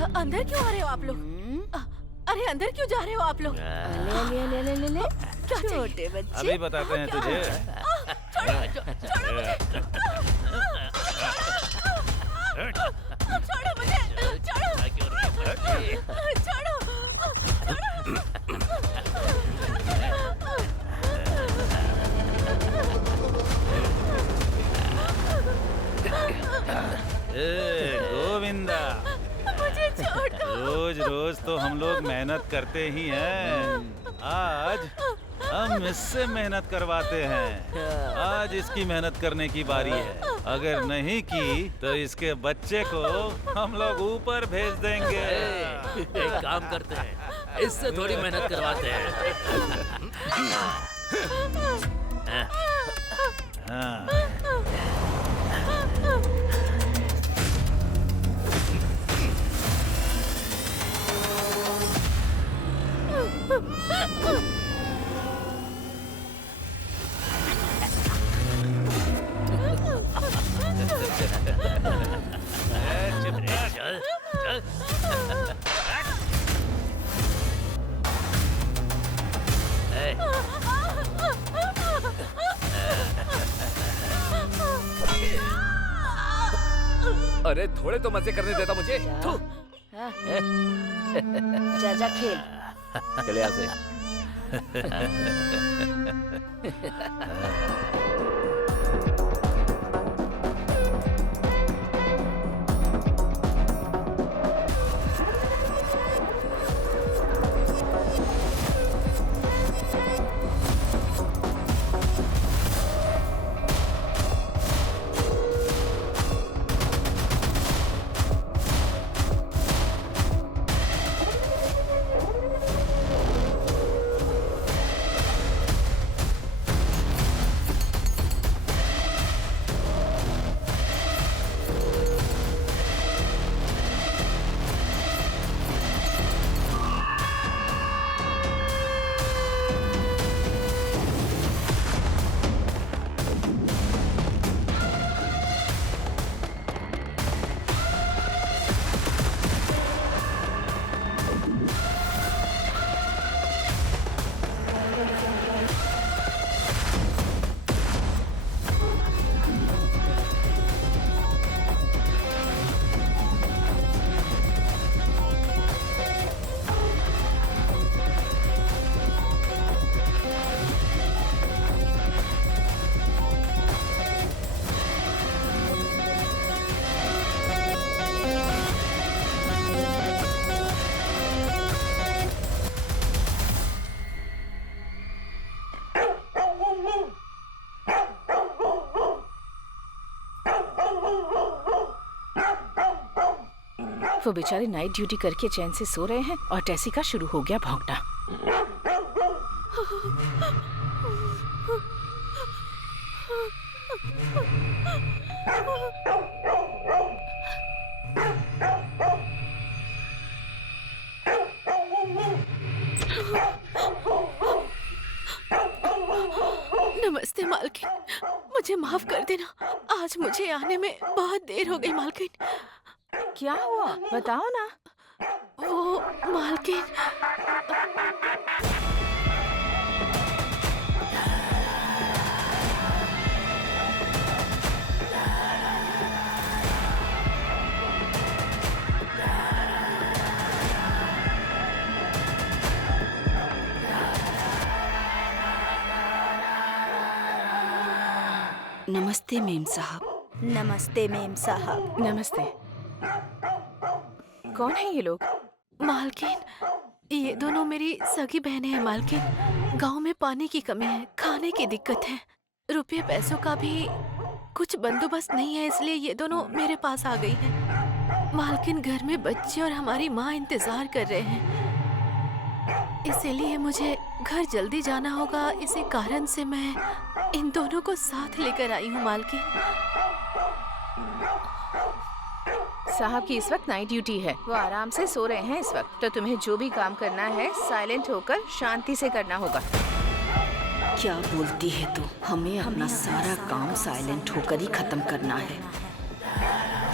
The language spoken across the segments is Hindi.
अंदर क्यों आ रहे हो आप लोग? अरे अंदर क्यों जा रहे हो आप लोग? ले क्या चाहिए? छोटे बच्चे। अभी बताते हैं तुझे। छोड़ो मुझे! छोड़ो मुझे! छोड़ो! ए गोविंदा, मुझे छोड़ दो। रोज रोज तो हम लोग मेहनत करते ही हैं। आज हम इससे मेहनत करवाते हैं। आज इसकी मेहनत करने की बारी है। अगर नहीं की तो इसके बच्चे को हम लोग ऊपर भेज देंगे। एक काम करते हैं, इससे थोड़ी मेहनत करवाते हैं। हाँ। चल चल। अरे थोड़े तो मजे करने देता मुझे। थू। जा जा खेल। चले यहाँ से। वो बेचारे नाइट ड्यूटी करके चैन से सो रहे हैं और टेसी का शुरू हो गया भौंकना। नमस्ते मालकिन, मुझे माफ कर देना। आज मुझे आने में बहुत देर हो गई मालकिन। क्या हुआ बताओ ना। वो मालकिन, नमस्ते मेम साहब। नमस्ते मेम साहब। नमस्ते। कौन है ये लोग? मालकिन, ये दोनों मेरी सगी बहनें हैं मालकिन। गांव में पानी की कमी है, खाने की दिक्कत है, रुपये पैसों का भी कुछ बंदोबस्त नहीं है, इसलिए ये दोनों मेरे पास आ गई हैं। मालकिन, घर में बच्चे और हमारी माँ इंतजार कर रहे हैं, इसीलिए मुझे घर जल्दी जाना होगा। इसी कारण से मैं इन दोनों को साथ लेकर आई हूँ मालकिन। साहब की इस वक्त नाइट ड्यूटी है, वो आराम से सो रहे हैं इस वक्त, तो तुम्हें जो भी काम करना है साइलेंट होकर शांति से करना होगा। क्या बोलती है तू? हमें अपना सारा काम साइलेंट होकर ही खत्म करना है।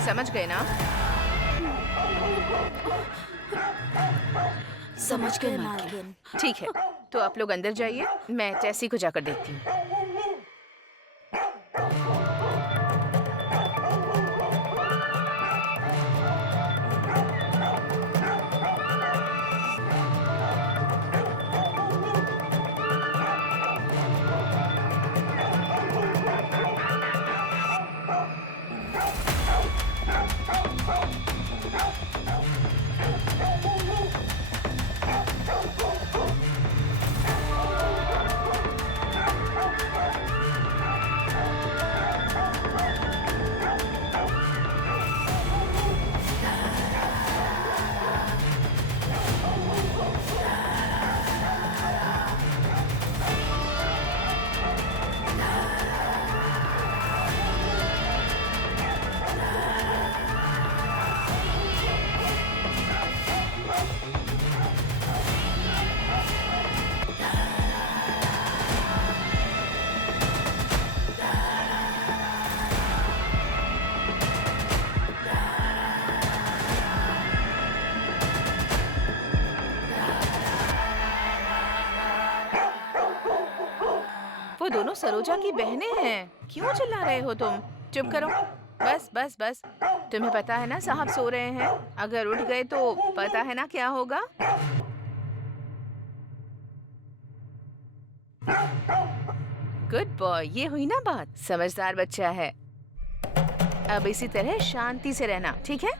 समझ गए ना? समझ गए मालकिन। ठीक है, तो आप लोग अंदर जाइए, मैं टेसी को जाकर देखती हूँ। वो दोनों सरोजा की बहनें हैं। क्यों चिल्ला रहे हो तुम? चुप करो। बस बस बस। तुम्हें पता है ना साहब सो रहे हैं। अगर उठ गए तो पता है ना क्या होगा। गुड बॉय, ये हुई ना बात। समझदार बच्चा है। अब इसी तरह शांति से रहना, ठीक है?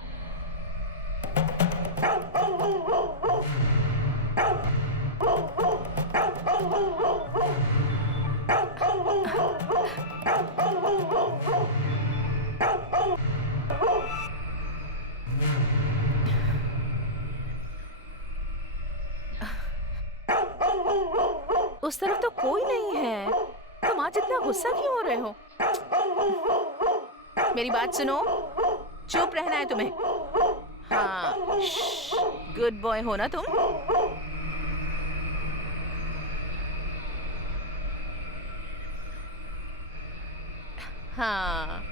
उस तरफ तो कोई नहीं है। तुम आज इतना गुस्सा क्यों हो रहे हो? मेरी बात सुनो, चुप रहना है तुम्हें। हाँ, गुड बॉय हो ना तुम? हाँ।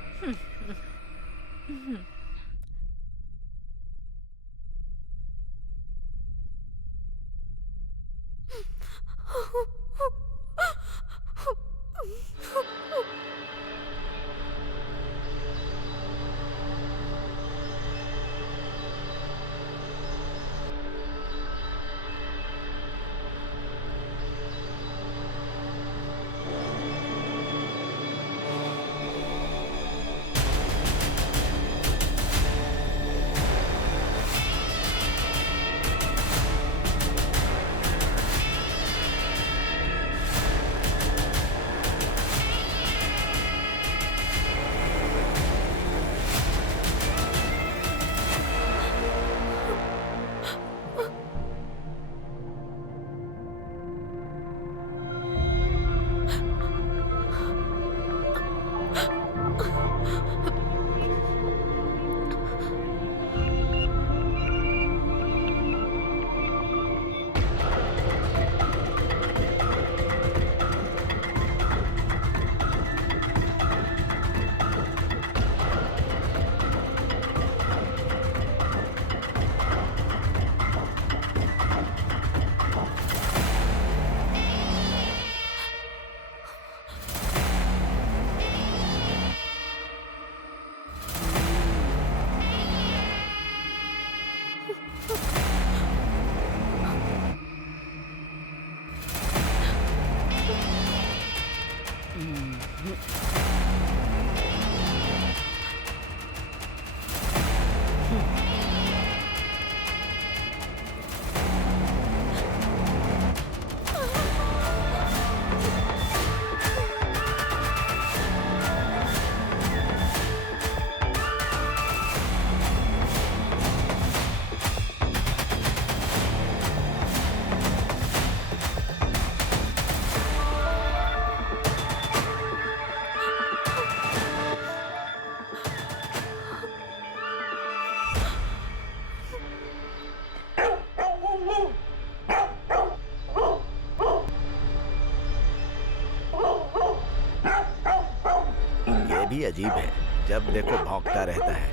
भी अजीब है, जब देखो भौंकता रहता है।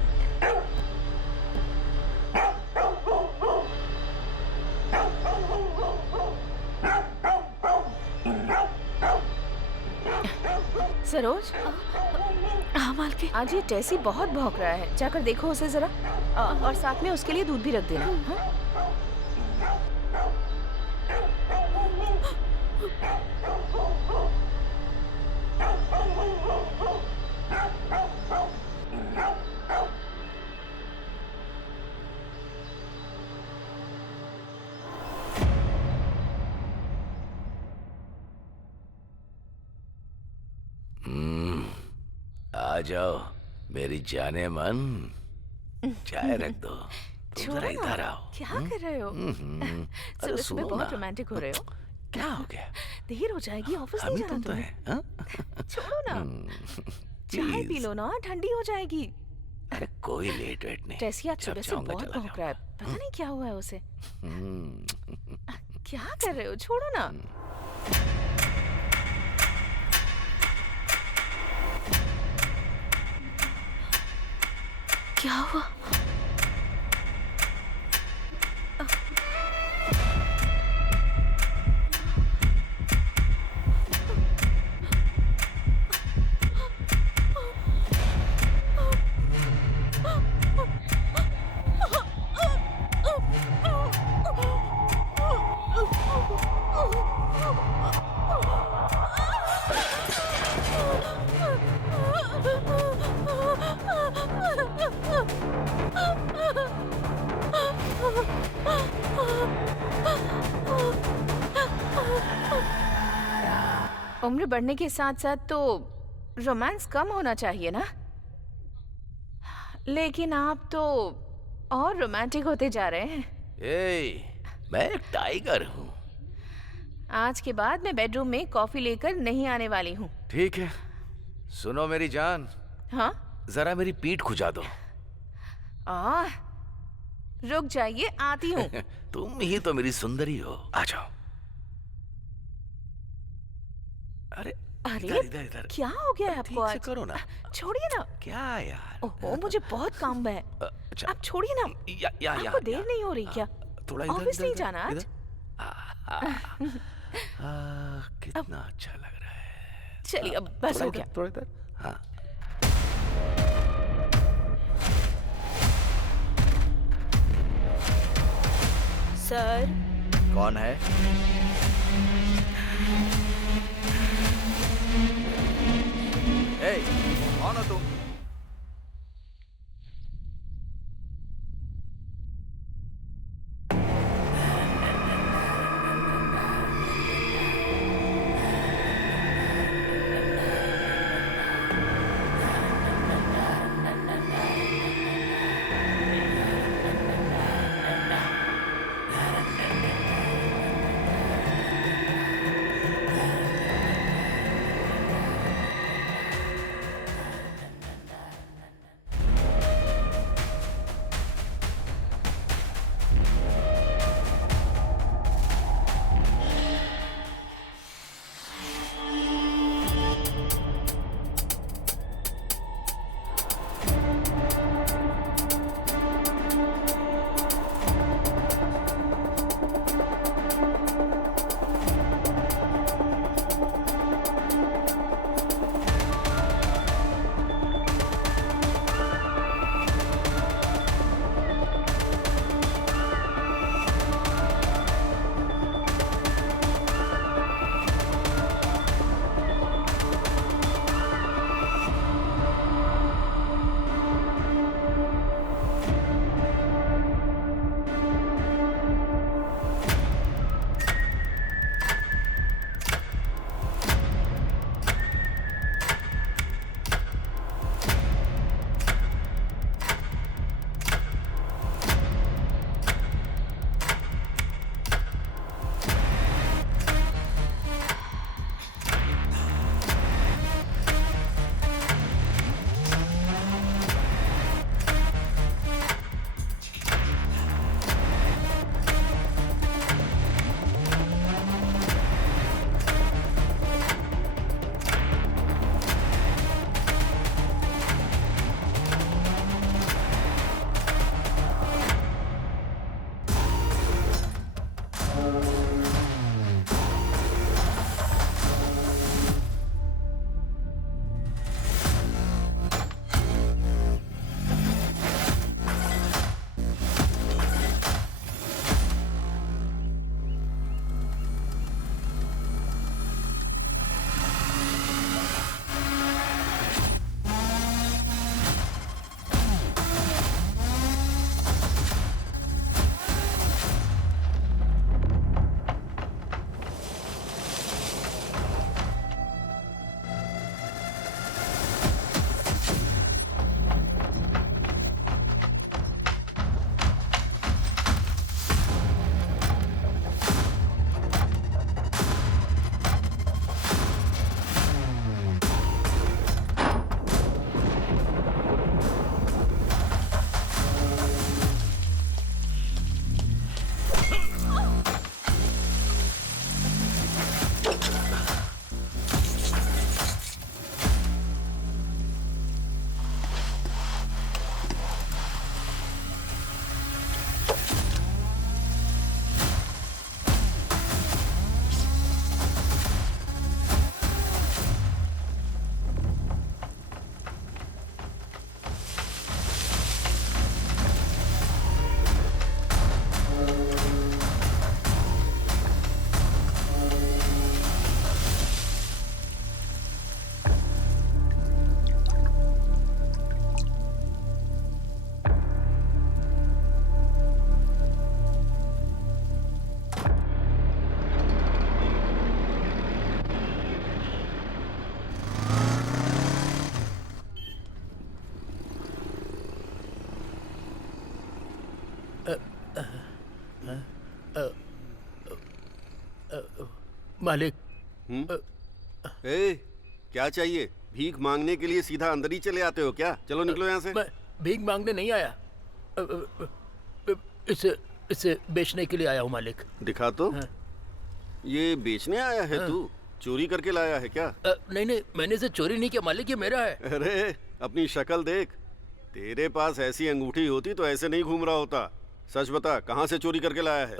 सरोज, हाँ मालकिन। आज ये टेसी बहुत भौंक रहा है, जाकर देखो उसे जरा। और साथ में उसके लिए दूध भी रख देना। हाँ? आ जाओ मेरी जाने मन, चाय रख दो। तुम छोड़ो जरा ना, इधर आओ। क्या कर रहे हो? अरे सुबह सुबह सुनो बहुत ना। रोमांटिक हो रहे हो। क्या हो गया? देर हो जाएगी, ऑफिस हम नहीं ही जाना तुम तो तुम्हें। है, हाँ? छोड़ो ना, चाय पी प्लीज। लो ना, ठंडी हो जाएगी। अरे कोई लेट वेट नहीं। टेसी आज जब सुबह से चाहूंगा बहुत चला भौंक रहा है, पता नहीं क्या हुआ है उसे। हम्म, क्या कर रहे हो? छोड़ो ना। क्या हुआ? उम्र बढ़ने के साथ साथ तो रोमांस कम होना चाहिए ना, लेकिन आप तो और रोमांटिक होते जा रहे हैं। मैं एक टाइगर हूँ। आज के बाद मैं बेडरूम में कॉफी लेकर नहीं आने वाली हूँ। ठीक है, सुनो मेरी जान, हाँ? जरा मेरी पीठ खुजा दो। रुक जाइए, आती हूँ। तुम ही तो मेरी सुंदरी हो, आ जाओ। अरे अरे इधर इधर इधर। क्या हो गया है आपको ठीक से आज? करो ना। छोड़िए ना। क्या यार? ओहो, मुझे बहुत काम है। अच्छा, आप छोड़िए ना। या आपको देर नहीं हो रही क्या? थोड़ा इधर ऑफिस इधर, नहीं इधर, जाना आज? इधर। कितना अच्छा लग रहा है। चलिए अब बस थोड़ा हो इधर, गया। थोड़ा इधर। हाँ। सर, कौन है? ए, कौन हो तुम? मालिक, ए, क्या चाहिए? भीख मांगने के लिए सीधा अंदर ही चले आते हो क्या? चलो निकलो यहाँ से। मैं भीख मांगने नहीं आया, इसे इसे बेचने के लिए आया हूँ मालिक। दिखा तो। हाँ। ये बेचने आया है तू? चोरी करके लाया है क्या? नहीं नहीं, मैंने इसे चोरी नहीं किया मालिक, ये मेरा है। अरे अपनी शक्ल देख, तेरे पास ऐसी अंगूठी होती तो ऐसे नहीं घूम रहा होता। सच बता, कहाँ से चोरी करके लाया है?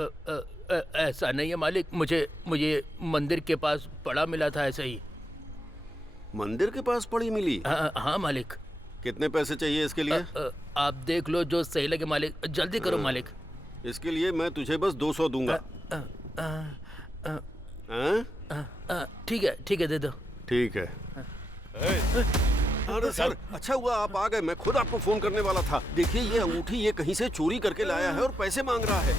ऐसा नहीं है मालिक, मुझे मंदिर के पास पड़ा मिला था, ऐसे ही। मंदिर के पास पड़ी मिली? हाँ मालिक। कितने पैसे चाहिए इसके लिए? आप देख लो जो सही लगे मालिक, जल्दी करो मालिक। इसके लिए मैं तुझे बस 200 दूंगा। ठीक है, दे दो। ठीक है। अरे सर, अच्छा हुआ आप आ गए, मैं खुद आपको फोन करने वाला था। देखिए ये अंगूठी ये कहीं से चोरी करके लाया है और पैसे मांग रहा है।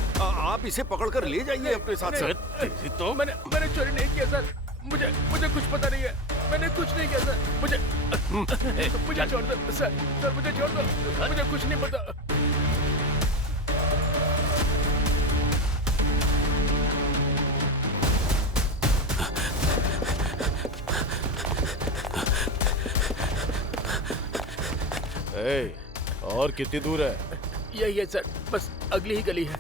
आप इसे पकड़कर ले जाइए अपने साथ। सर तो मैंने चोरी नहीं किया सर, मुझे कुछ पता नहीं है, मैंने कुछ नहीं किया सर, मुझे छोड़ दो सर, मुझे छोड़ दो, मुझे कुछ नहीं पता। और कितनी दूर है? यही है सर, बस अगली ही गली है।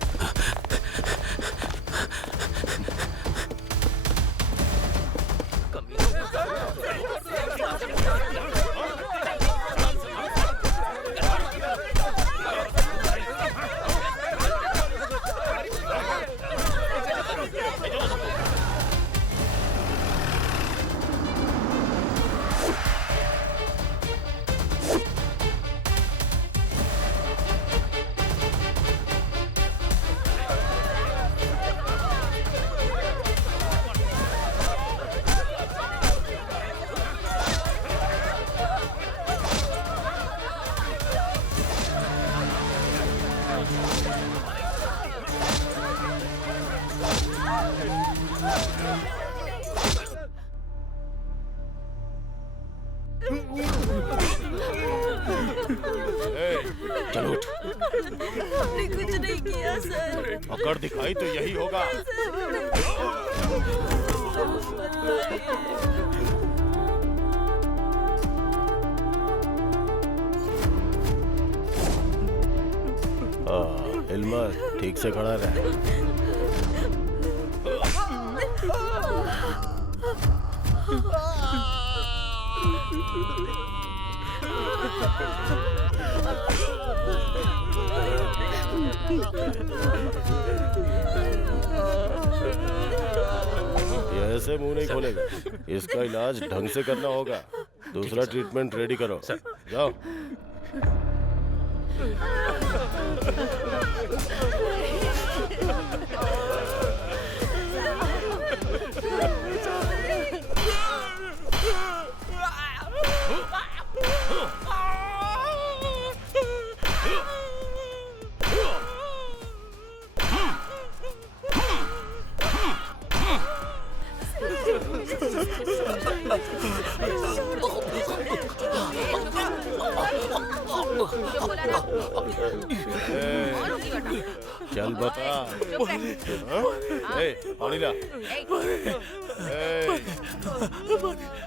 चलो उठ। हमने कुछ नहीं किया सर। अगर दिखाई तो यही होगा। इल्मा ठीक से खड़ा रहे। ये ऐसे मुंह नहीं खोलेगा, इसका इलाज ढंग से करना होगा। दूसरा ट्रीटमेंट रेडी करो। जाओ। चल बता। पानी ला।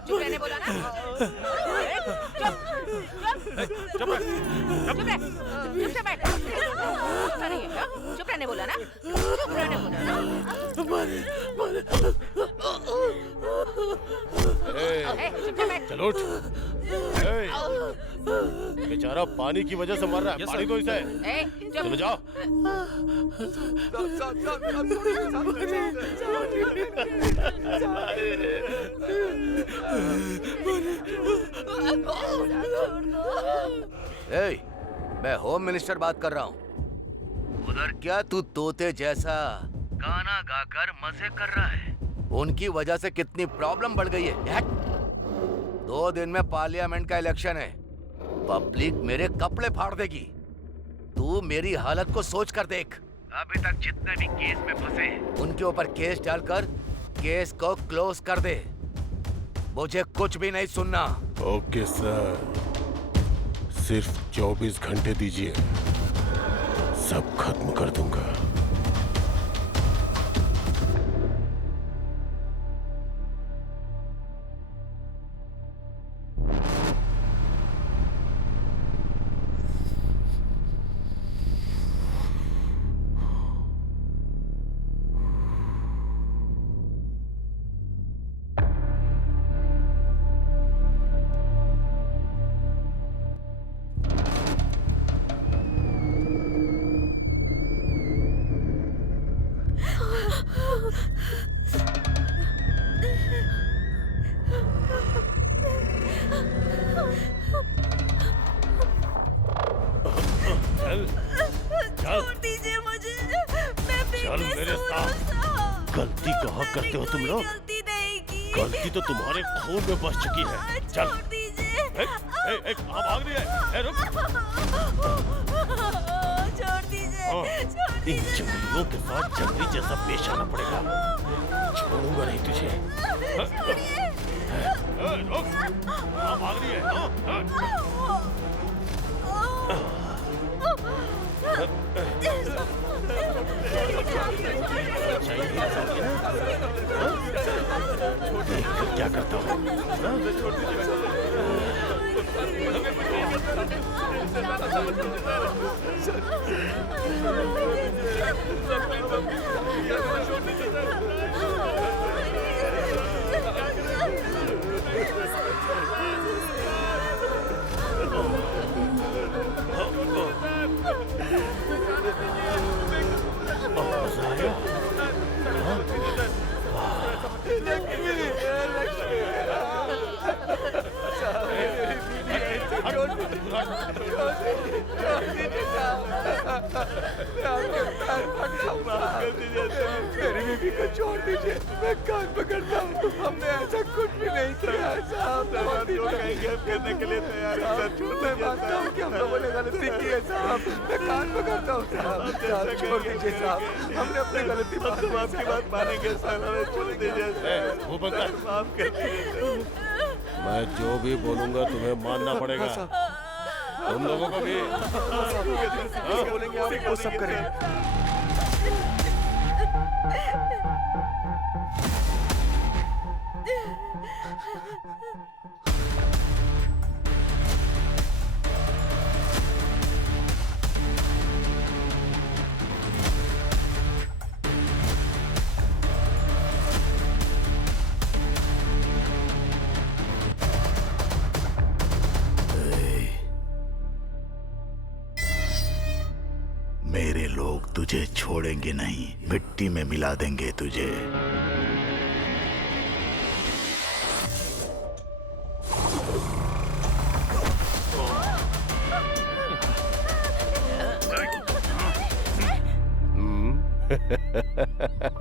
चुप रहने बोला ना। चुप रहने बोला ना। चलो उठ। बेचारा पानी की वजह से मर रहा है, पानी दो इसे। चलो जाओ। मैं होम मिनिस्टर बात कर रहा हूँ। उधर क्या तू तोते जैसा गाना गाकर मजे कर रहा है? उनकी वजह से कितनी प्रॉब्लम बढ़ गई है। 2 दिन में पार्लियामेंट का इलेक्शन है, पब्लिक मेरे कपड़े फाड़ देगी। तू मेरी हालत को सोच कर देख। अभी तक जितने भी केस में फंसे उनके ऊपर केस डालकर केस को क्लोज कर दे। मुझे कुछ भी नहीं सुनना। ओके सर, सिर्फ 24 घंटे दीजिए, सब खत्म कर दूंगा। छोड़ दीजिए मुझे, मैं चल मेरे साथ। गलती कहाँ करते हो तुम लोग? गलती नहीं की। गलती तो तुम्हारे खून में बस चुकी है। चल। छोड़ दीजिए। कहाँ भाग रही है? रुक। छोड़ दीजिए, छोड़ इन दीजिए। जंगलियों के साथ जंगली जैसा पेश आना पड़ेगा। छोड़ूंगा नहीं तुझे। रुक। कहाँ भाग रही है? क्या करता हूँ? मेरी बीवी को छोड़ दीजिए, मैं कान पकड़ता हूँ। हमने ऐसा कुछ भी नहीं किया साहब। करने के लिए तैयार है। मैं मानता हूँ कि हम लोगों ने गलती की है साहब। मैं कान पकड़ता हूँ साहब। छोड़ दीजिए साहब, हमने अपनी गलती आपकी बात मानेंगे साहब। हमें छोड़ दीजिए। माफ कर दीजिए। मैं जो भी बोलूंगा तुम्हें मानना पड़ेगा। तुम लोगों को भी। बोलेंगे आप वो सब करेंगे। मेरे लोग तुझे छोड़ेंगे नहीं, मिट्टी में मिला देंगे तुझे।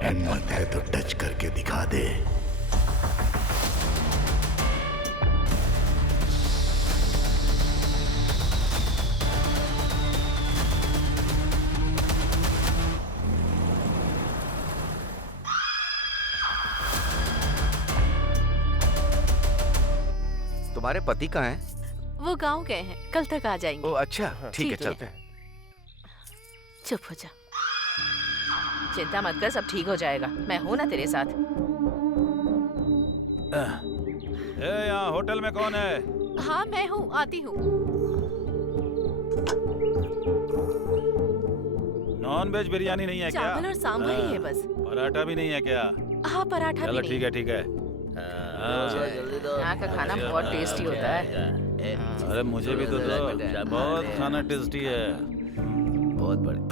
हिम्मत है तो टच करके दिखा दे। तुम्हारे पति कहाँ हैं? वो गांव गए हैं, कल तक आ जाएंगे। ओ अच्छा, ठीक है, चलते हैं। चुप हो जा। चिंता मत कर, सब ठीक हो जाएगा। मैं हूँ ना तेरे साथ। यहाँ होटल में कौन है? हाँ मैं हूँ, आती हूँ। नॉन वेज बिरयानी नहीं है क्या? चावल और सांभर ही है बस। पराठा भी नहीं है क्या? हाँ पराठा भी चलो नहीं। ठीक है, ठीक है। यहाँ का खाना बहुत टेस्टी होता है। अरे मुझे भी तो दो। बहुत खाना टेस्टी है। बहुत बढ़िया।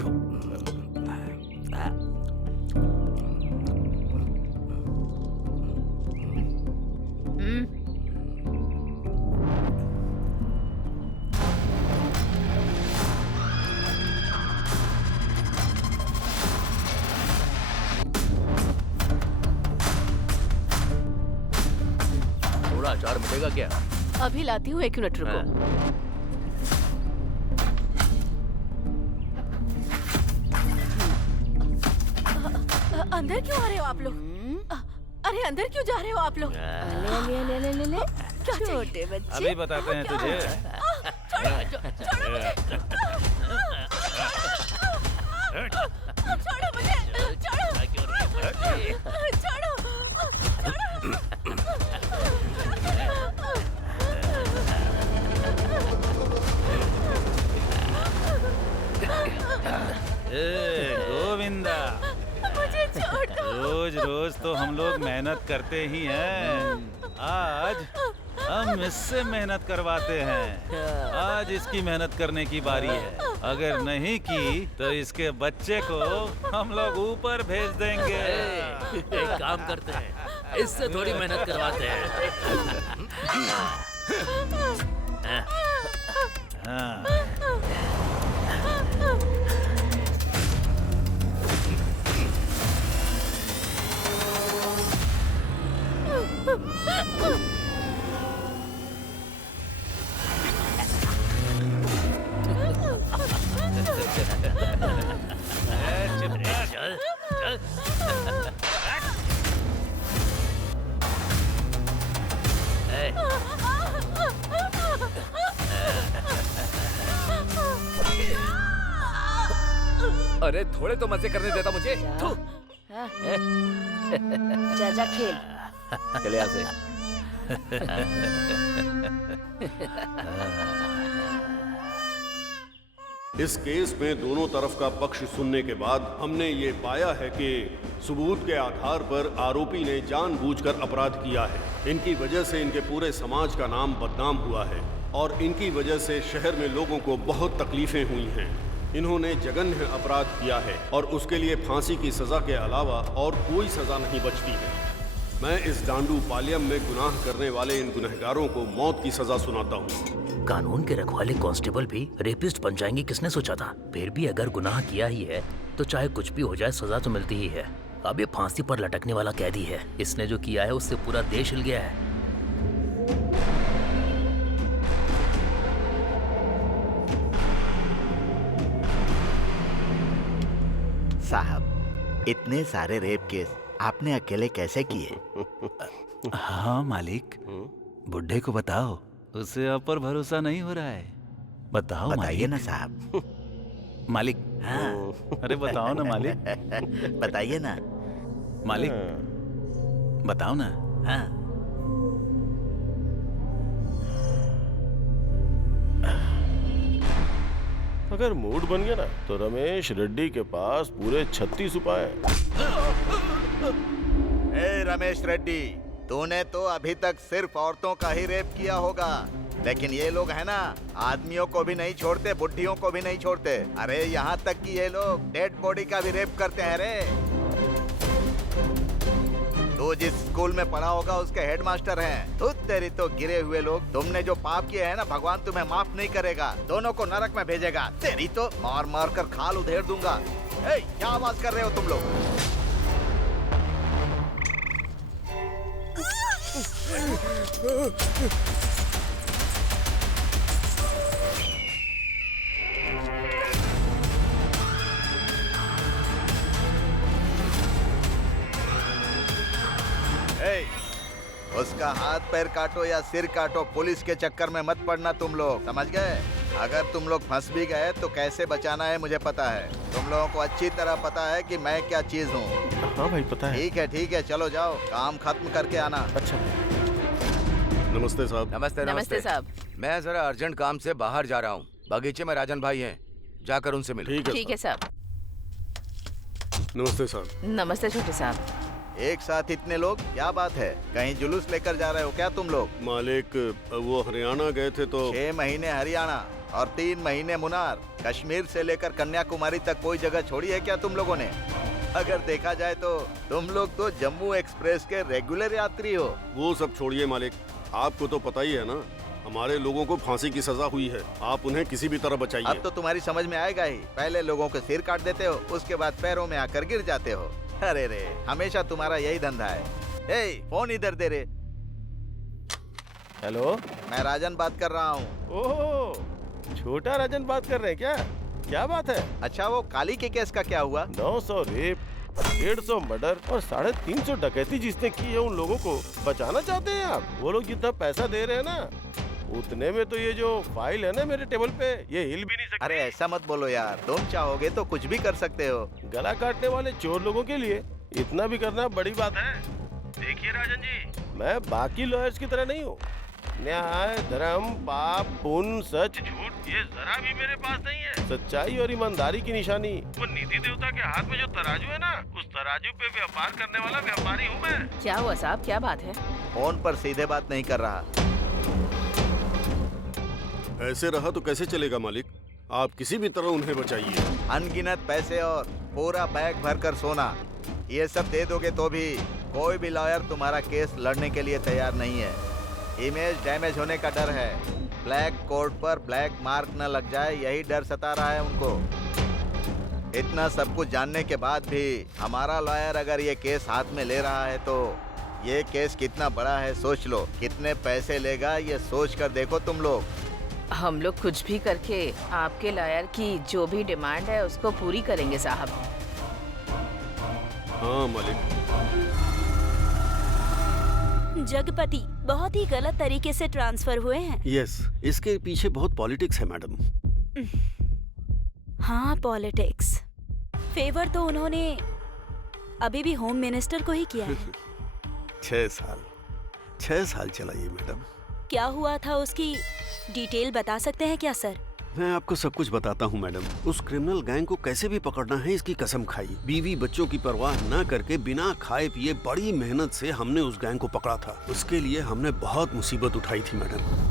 थोड़ा अचार मिलेगा क्या? अभी लाती हूँ, 1 मिनट रुको। अंदर क्यों आ रहे हो आप लोग? अरे अंदर क्यों जा रहे हो आप लोग? ले क्या चाहिए? छोटे बच्चे। अभी बताते हैं तुझे। छोड़ो मुझे, छोड़ो, छोड़ो, ए, गोविंदा, मुझे छोड़ दो। रोज रोज तो हम लोग मेहनत करते ही हैं। आज हम इससे मेहनत करवाते हैं। आज इसकी मेहनत करने की बारी है। अगर नहीं की तो इसके बच्चे को हम लोग ऊपर भेज देंगे। एक काम करते हैं, इससे थोड़ी मेहनत करवाते हैं। हाँ। चल, चल। अरे थोड़े तो मजे करने देता मुझे। थू। जा जा खेल। चले यहाँ से। इस केस में दोनों तरफ का पक्ष सुनने के बाद हमने ये पाया है कि सबूत के आधार पर आरोपी ने जानबूझकर अपराध किया है। इनकी वजह से इनके पूरे समाज का नाम बदनाम हुआ है और इनकी वजह से शहर में लोगों को बहुत तकलीफें हुई हैं। इन्होंने जघन्य अपराध किया है और उसके लिए फांसी की सजा के अलावा और कोई सजा नहीं बचती है। मैं इस डांडू पालियम में गुनाह करने वाले इन गुनहगारों को मौत की सजा सुनाता हूँ। कानून के रखवाले कांस्टेबल भी रेपिस्ट बन जाएंगे, किसने सोचा था? फिर भी अगर गुनाह किया ही है तो चाहे कुछ भी हो जाए सजा तो मिलती ही है। अब ये फांसी पर लटकने वाला कैदी है। इसने जो किया है उससे पूरा देश हिल गया है। साहब, इतने सारे रेप केस आपने अकेले कैसे किए? हाँ मालिक, बुड्ढे को बताओ, उसे आप पर भरोसा नहीं हो रहा है। बताओ बताइए मालिक। ना साहब। मालिक। हाँ। अरे बताओ ना मालिक। बताइए ना मालिक, बताओ ना। हाँ। अगर मूड बन गया ना तो रमेश रेड्डी के पास पूरे 36 उपाय हैं। ए रमेश रेड्डी, तूने तो अभी तक सिर्फ औरतों का ही रेप किया होगा, लेकिन ये लोग है ना, आदमियों को भी नहीं छोड़ते, बुढ़ियों को भी नहीं छोड़ते। अरे यहाँ तक कि ये लोग डेड बॉडी का भी रेप करते हैं रे। तू जिस स्कूल में पढ़ा होगा उसके हेडमास्टर हैं। तू तेरी तो गिरे हुए लोग, तुमने जो पाप किए हैं ना, भगवान तुम्हें माफ नहीं करेगा, दोनों को नरक में भेजेगा। तेरी तो मार मार कर खाल उधेड़ दूंगा। ए, क्या आवाज कर रहे हो तुम लोग? उसका हाथ पैर काटो या सिर काटो, पुलिस के चक्कर में मत पड़ना तुम लोग, समझ गए? अगर तुम लोग फंस भी गए तो कैसे बचाना है मुझे पता है। तुम लोगों को अच्छी तरह पता है कि मैं क्या चीज हूँ। हाँ भाई पता है। ठीक है, चलो जाओ, काम खत्म करके आना। अच्छा। नमस्ते साहब। नमस्ते नमस्ते साहब। मैं जरा अर्जेंट काम से बाहर जा रहा हूँ। बगीचे में राजन भाई हैं, जाकर उनसे मिलो। ठीक है साहब। नमस्ते साहब। नमस्ते छोटे साहब। एक साथ इतने लोग, क्या बात है? कहीं जुलूस लेकर जा रहे हो क्या तुम लोग? मालिक, वो हरियाणा गए थे तो 6 महीने हरियाणा और 3 महीने मुनार, कश्मीर से लेकर कन्याकुमारी तक कोई जगह छोड़ी है क्या तुम लोगों ने? अगर देखा जाए तो तुम लोग तो जम्मू एक्सप्रेस के रेगुलर यात्री हो। वो सब छोड़िए मालिक, आपको तो पता ही है ना, हमारे लोगों को फांसी की सजा हुई है। आप उन्हें किसी भी तरह बचाइए। अब तो तुम्हारी समझ में आएगा ही। पहले लोगों के सिर काट देते हो, उसके बाद पैरों में आकर गिर जाते हो। अरे रे, हमेशा तुम्हारा यही धंधा है। ए, फोन इधर दे रे। हेलो, मैं राजन बात कर रहा हूँ। ओह, छोटा राजन बात कर रहे हैं क्या? क्या बात है? अच्छा, वो काली के केस का क्या हुआ? 900 रेप, 150 मर्डर और 350 डकैती जिसने की है, उन लोगों को बचाना चाहते हैं आप? वो लोग जितना पैसा दे रहे हैं ना, उतने में तो ये जो फाइल है ना मेरे टेबल पे, ये हिल भी नहीं सकती। अरे ऐसा मत बोलो यार, तुम चाहोगे तो कुछ भी कर सकते हो। गला काटने वाले चोर लोगों के लिए इतना भी करना बड़ी बात है। देखिए राजन जी, मैं बाकी लॉयर्स की तरह नहीं हूँ। न्याय, धर्म, पाप, पुण्य, सच, झूठ, ये जरा भी मेरे पास नहीं है। सच्चाई और ईमानदारी की निशानी वो निधि देवता के हाथ में जो तराजू है ना, उस तराजू पे व्यापार करने वाला व्यापारी हूँ मैं। क्या हुआ साहब, क्या बात है? फोन पर सीधे बात नहीं कर रहा। ऐसे रहा तो कैसे चलेगा मालिक? आप किसी भी तरह उन्हें बचाइए। अनगिनत पैसे और पूरा बैग भरकर सोना, ये सब दे दोगे तो भी कोई भी लॉयर तुम्हारा केस लड़ने के लिए तैयार नहीं है। इमेज डैमेज होने का डर है। ब्लैक कोर्ट पर ब्लैक मार्क न लग जाए, यही डर सता रहा है उनको। इतना सब कुछ जानने के बाद भी हमारा लॉयर अगर ये केस हाथ में ले रहा है तो ये केस कितना बड़ा है सोच लो। कितने पैसे लेगा ये सोच कर देखो तुम लोग। हम लोग कुछ भी करके आपके लॉयर की जो भी डिमांड है उसको पूरी करेंगे साहब। हाँ मालिक। जगपति बहुत ही गलत तरीके से ट्रांसफर हुए हैं। यस, इसके पीछे बहुत पॉलिटिक्स है मैडम। हाँ, पॉलिटिक्स। फेवर तो उन्होंने अभी भी होम मिनिस्टर को ही किया है। 6 साल चला ये मैडम। क्या हुआ था उसकी डिटेल बता सकते हैं क्या सर? मैं आपको सब कुछ बताता हूँ मैडम। उस क्रिमिनल गैंग को कैसे भी पकड़ना है इसकी कसम खाई। बीवी बच्चों की परवाह न करके बिना खाए पिए बड़ी मेहनत से हमने उस गैंग को पकड़ा था। उसके लिए हमने बहुत मुसीबत उठाई थी मैडम।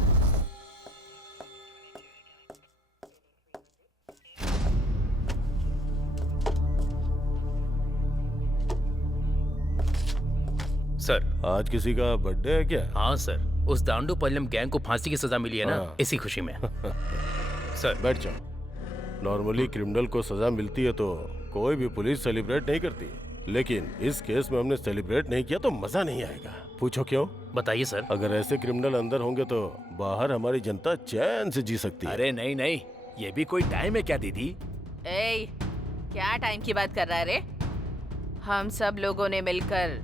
सर, आज किसी का बर्थडे है क्या? हाँ सर, उस दांडू पल्लम गैंग को फांसी की सजा मिली है ना, हाँ। इसी खुशी में। सर बैठ जाओ। नॉर्मली क्रिमिनल को सजा मिलती है तो कोई भी पुलिस सेलिब्रेट नहीं करती, लेकिन इस केस में हमने सेलिब्रेट नहीं किया तो मजा नहीं आएगा। पूछो क्यों? बताइए सर। अगर ऐसे क्रिमिनल अंदर होंगे तो बाहर हमारी जनता चैन से जी सकती है। अरे नहीं नहीं, ये भी कोई टाइम है क्या दीदी? ए, क्या टाइम की बात कर रहा है रे? हम सब लोगों ने मिलकर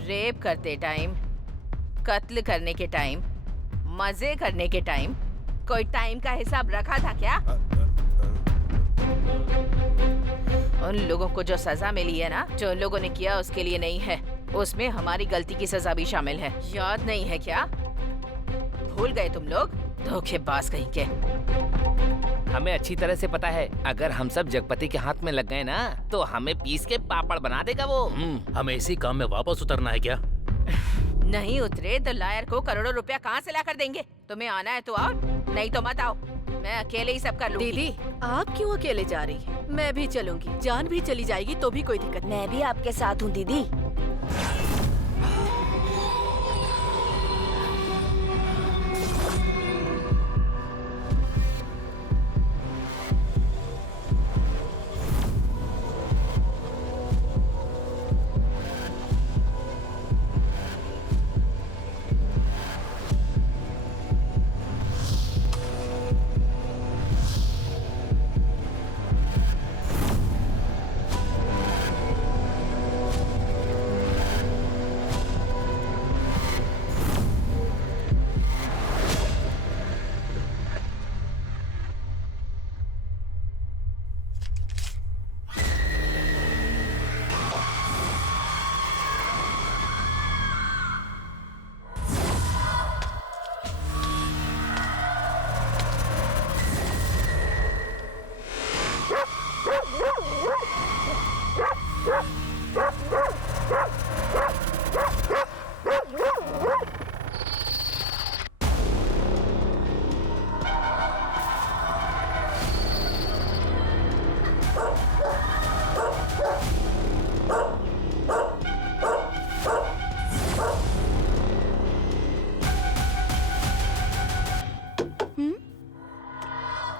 रेप करते टाइम, कत्ल करने के टाइम, मजे करने के टाइम, कोई टाइम का हिसाब रखा था क्या? उन लोगों को जो सजा मिली है ना, जो उन लोगों ने किया उसके लिए नहीं है, उसमें हमारी गलती की सजा भी शामिल है। याद नहीं है क्या? भूल गए तुम लोग? धोखेबाज कहीं के। हमें अच्छी तरह से पता है, अगर हम सब जगपति के हाथ में लग गए ना तो हमें पीस के पापड़ बना देगा वो। हमें इसी काम में वापस उतरना है क्या? नहीं उतरे तो लायर को करोड़ों रुपया कहाँ से ला कर देंगे? तुम्हें आना है तो आओ, नहीं तो मत आओ। मैं अकेले ही सब कर लूंगी। दीदी, आप क्यों अकेले जा रही हैं? मैं भी चलूंगी। जान भी चली जाएगी तो भी कोई दिक्कत नहीं। मैं भी आपके साथ हूँ दीदी।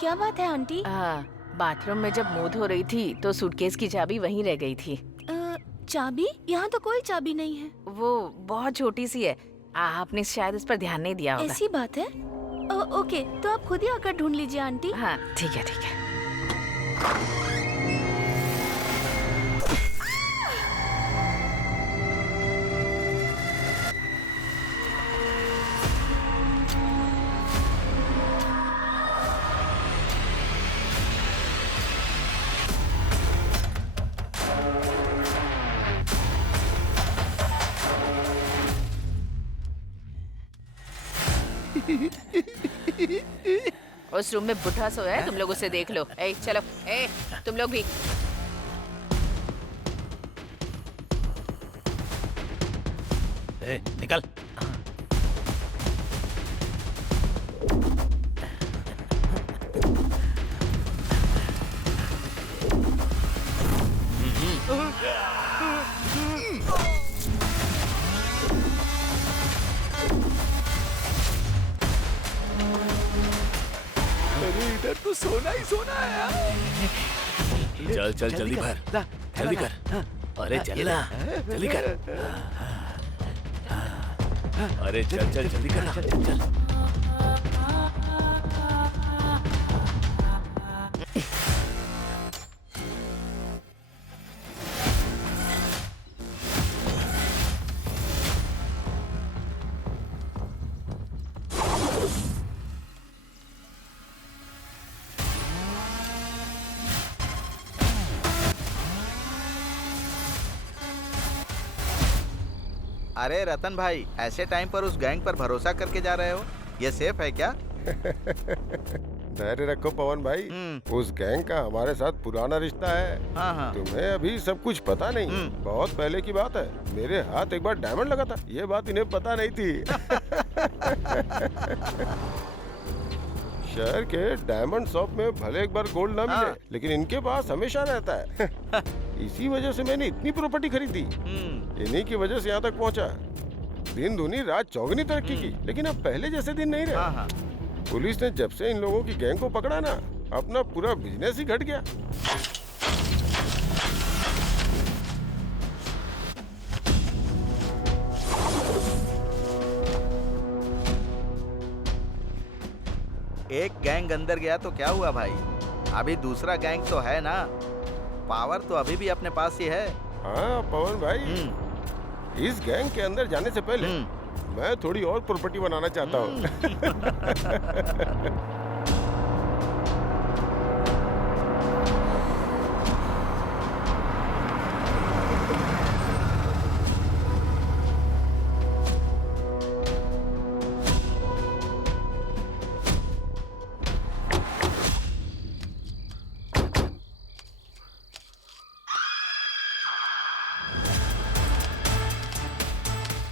क्या बात है आंटी? बाथरूम में जब मुंह धो रही थी तो सूटकेस की चाबी वहीं रह गई थी। चाबी? यहाँ तो कोई चाबी नहीं है। वो बहुत छोटी सी है, आपने शायद उस पर ध्यान नहीं दिया होगा। ऐसी बात है? ओके, तो आप खुद ही आकर ढूंढ लीजिए आंटी। हाँ ठीक है ठीक है। उस रूम में बुढ़ा सोया है, तुम लोग उसे देख लो। ए चलो, ए तुम लोग भी। निकल। अरे इधर तो सोना ही सोना है यार। चल चल जल्दी भर, जल्दी कर। अरे चल ना, जल्दी कर। अरे चल चल जल्दी कर ना, चल। अरे रतन भाई, ऐसे टाइम पर उस गैंग पर भरोसा करके जा रहे हो? ये सेफ है क्या? धैर्य रखो पवन भाई, उस गैंग का हमारे साथ पुराना रिश्ता है। हाँ हाँ। तुम्हें अभी सब कुछ पता नहीं, बहुत पहले की बात है। मेरे हाथ एक बार डायमंड लगा था, ये बात इन्हें पता नहीं थी। शहर के डायमंड शॉप में भले एक बार गोल्ड ना मिले, लेकिन इनके पास हमेशा रहता है। इसी वजह से मैंने इतनी प्रॉपर्टी खरीदी, इन्हीं की वजह से यहाँ तक पहुँचा। दिन दूनी रात चौगनी तरक्की की, लेकिन अब पहले जैसे दिन नहीं रहे। पुलिस ने जब से इन लोगों की गैंग को पकड़ा ना, अपना पूरा बिजनेस ही घट गया। एक गैंग अंदर गया तो क्या हुआ भाई, अभी दूसरा गैंग तो है ना। पावर तो अभी भी अपने पास ही है। हाँ पवन भाई, इस गैंग के अंदर जाने से पहले मैं थोड़ी और प्रॉपर्टी बनाना चाहता हूँ।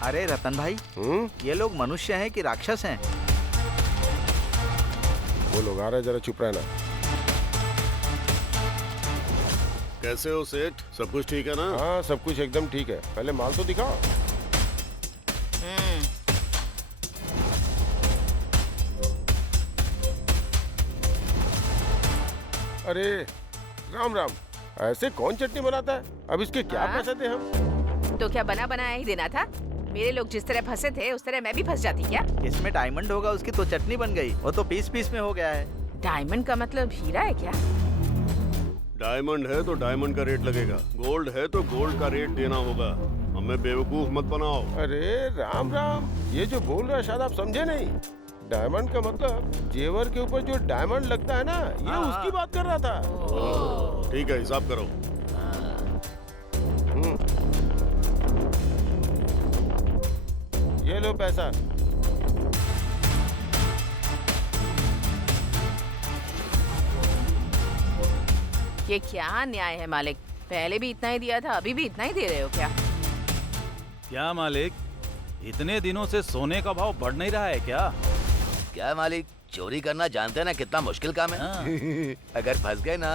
अरे रतन भाई, ये लोग मनुष्य हैं कि राक्षस हैं? वो लोग आ रहे, जरा चुप रहना। कैसे हो सेठ, सब कुछ ठीक है ना? हाँ सब कुछ एकदम ठीक है, पहले माल तो दिखाओ। अरे राम राम, ऐसे कौन चटनी बनाता है? अब इसके क्या पैसे थे हम? तो क्या बना बनाया ही देना था? मेरे लोग जिस तरह फंसे थे उस तरह मैं भी फंस जाती क्या? इसमें डायमंड होगा, उसकी तो चटनी बन गई। वो तो पीस पीस में हो गया है। डायमंड का मतलब हीरा है क्या? डायमंड है तो डायमंड का रेट लगेगा, गोल्ड है तो गोल्ड का रेट देना होगा। हमें बेवकूफ मत बनाओ। अरे राम राम, ये जो बोल रहा है शायद आप समझे नहीं। डायमंड का मतलब जेवर के ऊपर जो डायमंड लगता है ना, ये उसकी बात कर रहा था। ठीक है, हिसाब करो। ये लो पैसा। ये क्या न्याय है मालिक? पहले भी इतना ही दिया था, अभी भी इतना ही दे रहे हो क्या? क्या मालिक, इतने दिनों से सोने का भाव बढ़ नहीं रहा है क्या? क्या मालिक, चोरी करना जानते हैं ना कितना मुश्किल काम है। अगर फंस गए ना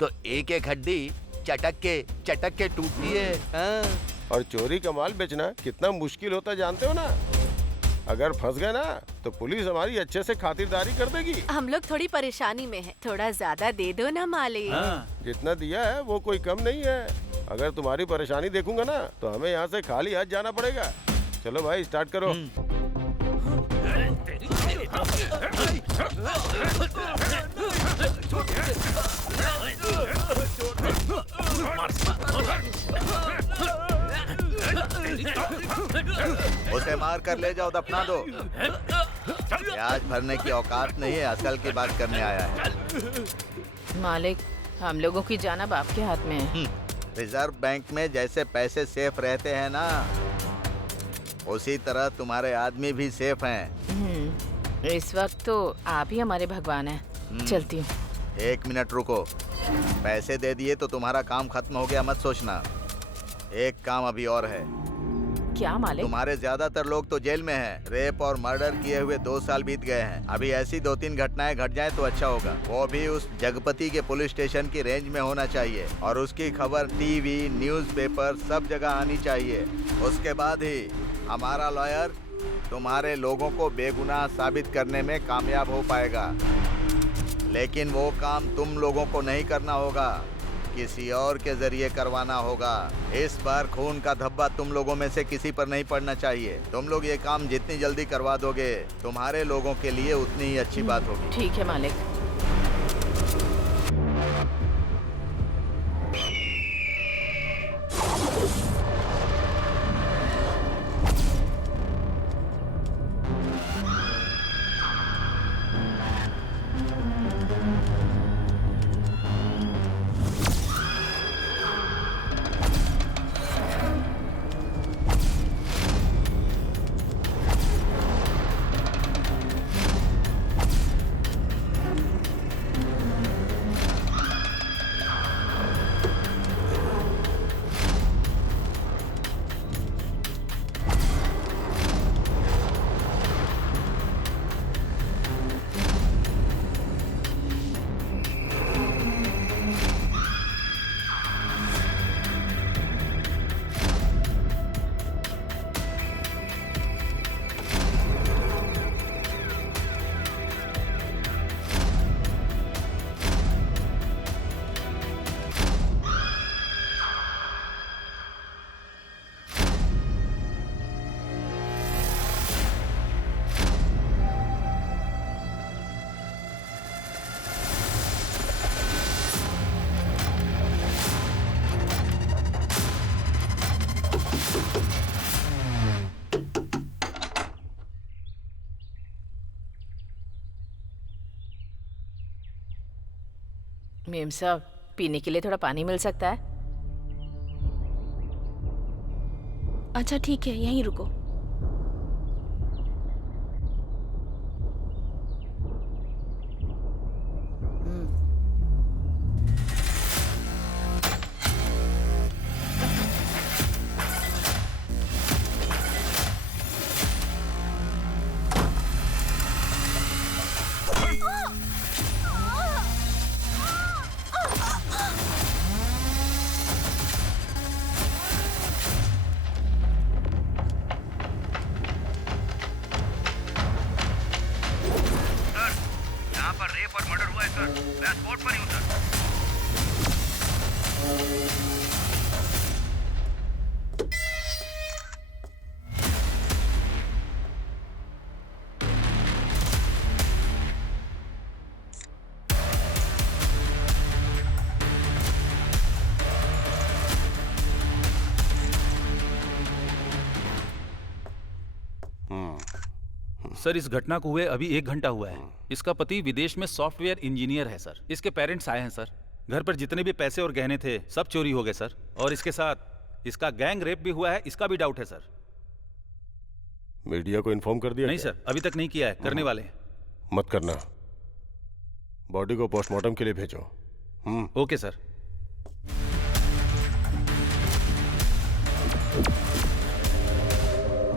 तो एक एक हड्डी चटक के टूटती है। और चोरी का माल बेचना कितना मुश्किल होता है जानते हो ना। अगर फंस गए ना तो पुलिस हमारी अच्छे से खातिरदारी कर देगी। हम लोग थोड़ी परेशानी में हैं, थोड़ा ज्यादा दे दो ना मालिक। जितना दिया है वो कोई कम नहीं है। अगर तुम्हारी परेशानी देखूंगा ना तो हमें यहाँ से खाली हाथ जाना पड़ेगा। चलो भाई स्टार्ट करो। उसे मार कर ले जाओ, दफना दो। ब्याज भरने की औकात नहीं है, असल की बात करने आया है। मालिक, हम लोगों की जान अब आपके हाथ में है। रिजर्व बैंक में जैसे पैसे सेफ रहते हैं ना, उसी तरह तुम्हारे आदमी भी सेफ हैं। इस वक्त तो आप ही हमारे भगवान हैं। चलती हूँ। 1 मिनट रुको। पैसे दे दिए तो तुम्हारा काम खत्म हो गया मत सोचना। एक काम अभी और है। क्या मालिक? तुम्हारे ज्यादातर लोग तो जेल में हैं। रेप और मर्डर किए हुए 2 साल बीत गए हैं। अभी ऐसी 2-3 घटनाएं घट जाए तो अच्छा होगा। वो भी उस जगपति के पुलिस स्टेशन की रेंज में होना चाहिए और उसकी खबर टीवी, न्यूज़पेपर सब जगह आनी चाहिए। उसके बाद ही हमारा लॉयर तुम्हारे लोगों को बेगुनाह साबित करने में कामयाब हो पाएगा। लेकिन वो काम तुम लोगों को नहीं करना होगा, किसी और के जरिए करवाना होगा। इस बार खून का धब्बा तुम लोगों में से किसी पर नहीं पड़ना चाहिए। तुम लोग ये काम जितनी जल्दी करवा दोगे तुम्हारे लोगों के लिए उतनी ही अच्छी बात होगी। ठीक है मालिक। मेम साहब, पीने के लिए थोड़ा पानी मिल सकता है? अच्छा ठीक है, यहीं रुको। सर, इस घटना को हुए अभी 1 घंटा हुआ है। इसका पति विदेश में सॉफ्टवेयर इंजीनियर है सर। इसके पेरेंट्स आए हैं सर। घर पर जितने भी पैसे और गहने थे सब चोरी हो गए सर। और इसके साथ इसका गैंग रेप भी हुआ है, इसका भी डाउट है सर। मीडिया को इन्फॉर्म कर दिया? नहीं सर, अभी तक नहीं किया है, करने वाले हैं। मत करना। बॉडी को पोस्टमार्टम के लिए भेजो। Okay sir.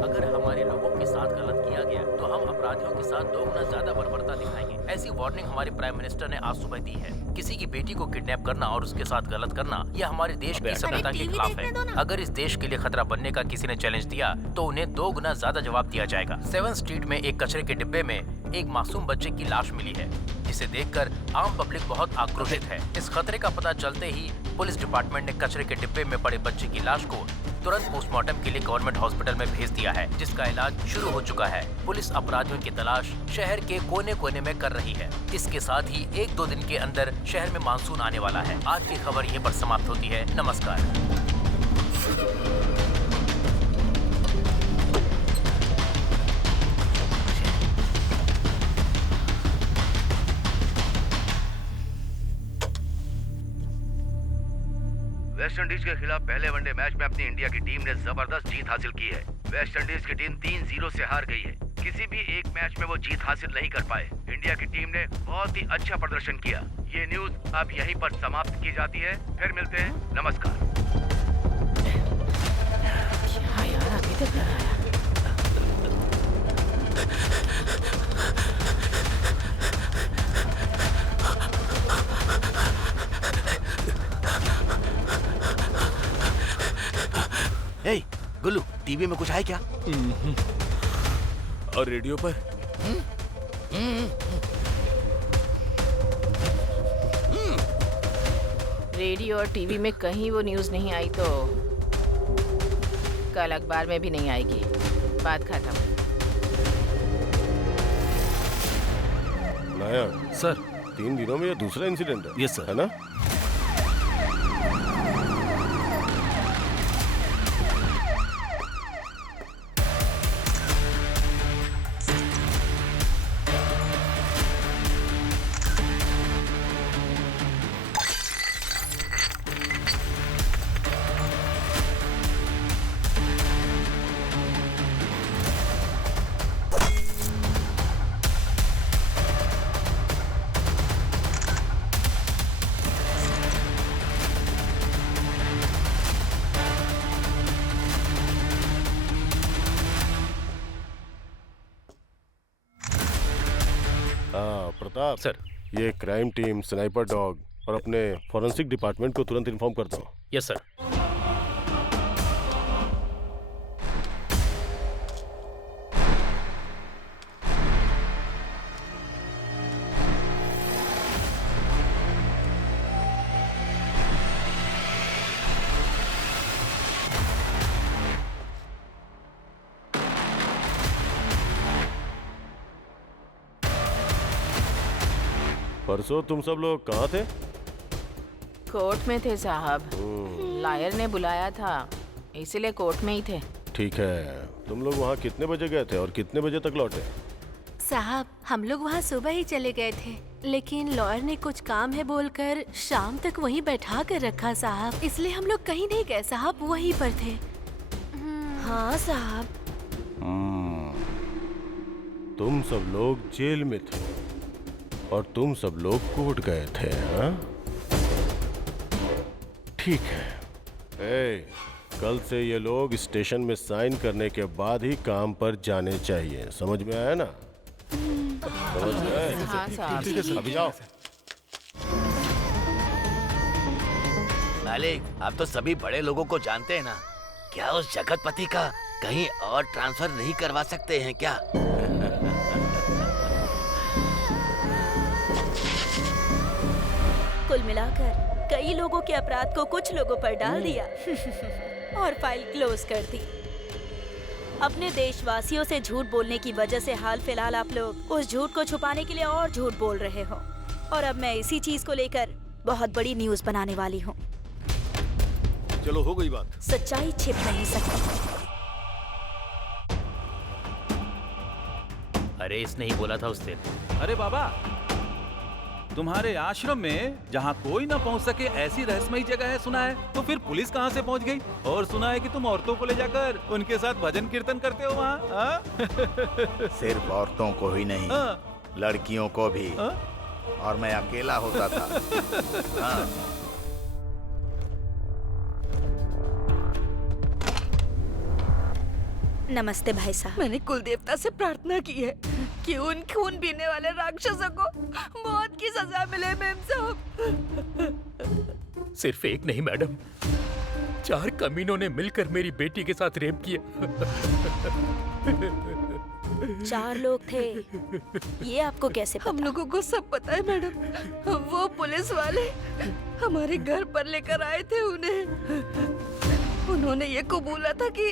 अगर हमारे लोगों के साथ गलत किया गया तो हम अपराधियों के साथ 2 गुना ज्यादा बर्बरता दिखाएंगे। ऐसी वार्निंग हमारे प्राइम मिनिस्टर ने आज सुबह दी है। किसी की बेटी को किडनैप करना और उसके साथ गलत करना यह हमारे देश की सभ्यता के खिलाफ है। अगर इस देश के लिए खतरा बनने का किसी ने चैलेंज दिया तो उन्हें 2 गुना ज्यादा जवाब दिया जाएगा। 7 स्ट्रीट में एक कचरे के डिब्बे में एक मासूम बच्चे की लाश मिली है, जिसे देखकर आम पब्लिक बहुत आक्रोशित है। इस खतरे का पता चलते ही पुलिस डिपार्टमेंट ने कचरे के डिब्बे में पड़े बच्चे की लाश को तुरंत पोस्टमार्टम के लिए गवर्नमेंट हॉस्पिटल में भेज दिया है, जिसका इलाज शुरू हो चुका है। पुलिस अपराधियों की तलाश शहर के कोने कोने में कर रही है। इसके साथ ही 1-2 दिन के अंदर शहर में मानसून आने वाला है। आज की खबर यहीं पर समाप्त होती है। नमस्कार। वेस्ट इंडीज के खिलाफ पहले वनडे मैच में अपनी इंडिया की टीम ने जबरदस्त जीत हासिल की है। वेस्ट इंडीज की टीम 3-0 से हार गई है। किसी भी एक मैच में वो जीत हासिल नहीं कर पाए। इंडिया की टीम ने बहुत ही अच्छा प्रदर्शन किया। ये न्यूज अब यहीं पर समाप्त की जाती है। फिर मिलते हैं। नमस्कार। क्या यार, अभी तक नहीं आया। हे गुल्लू, टीवी में कुछ है क्या? और रेडियो पर? रेडियो और टीवी में कहीं वो न्यूज़ नहीं आई तो कल अखबार में भी नहीं आएगी। बात खत्म। नायक सर 3 दिनों में ये दूसरा इंसिडेंट है। Yes sir. है ना? प्रताप सर। ये क्राइम टीम, स्नाइपर डॉग और अपने फॉरेंसिक डिपार्टमेंट को तुरंत इन्फॉर्म करता हूँ। Yes sir. परसों तुम सब लोग कहाँ थे? कोर्ट में थे साहब। लायर ने बुलाया था, इसीलिए कोर्ट में ही थे। ठीक है। तुम लोग वहाँ कितने बजे गए थे और कितने बजे तक लौटे? साहब हम लोग वहाँ सुबह ही चले गए थे, लेकिन लॉयर ने कुछ काम है बोलकर शाम तक वहीं बैठा कर रखा साहब, इसलिए हम लोग कहीं नहीं गए साहब, वहीं पर थे। हाँ साहब। तुम सब लोग जेल में थे और तुम सब लोग कोर्ट गए थे, हाँ? ठीक है। कल से ये लोग स्टेशन में साइन करने के बाद ही काम पर जाने चाहिए। समझ में आया ना? समझ में आया? हाँ साहब। अभी जाओ। मालिक, आप तो सभी बड़े लोगों को जानते हैं ना। क्या उस जगतपति का कहीं और ट्रांसफर नहीं करवा सकते हैं क्या? कुल मिलाकर कई लोगों के अपराध को कुछ लोगों पर डाल दिया और फाइल क्लोज कर दी। अपने देशवासियों से झूठ बोलने की वजह से हाल फिलहाल आप लोग उस झूठ को छुपाने के लिए और झूठ बोल रहे हो, और अब मैं इसी चीज को लेकर बहुत बड़ी न्यूज बनाने वाली हूँ। चलो हो गई बात। सच्चाई छिप नहीं सकती। अरे इसने ही बोला था उस दिन। अरे बाबा, तुम्हारे आश्रम में जहाँ कोई ना पहुँच सके ऐसी रहस्यमयी जगह है सुना है, तो फिर पुलिस कहाँ से पहुँच गई? और सुना है कि तुम औरतों को ले जाकर उनके साथ भजन कीर्तन करते हो वहाँ। सिर्फ औरतों को ही नहीं, लड़कियों को भी। और मैं अकेला होता था। हाँ। नमस्ते भाई साहब। मैंने कुल देवता से प्रार्थना की है कि उन खून पीने वाले राक्षसों को मौत की सजा मिले मेम साहब। सिर्फ एक नहीं मैडम, 4 कमीनों ने मिलकर मेरी बेटी के साथ रेप किया। 4 लोग थे, ये आपको कैसे पता? हम लोगों को सब पता है मैडम। वो पुलिस वाले हमारे घर पर लेकर आए थे उन्हें। उन्होंने ये कबूला था कि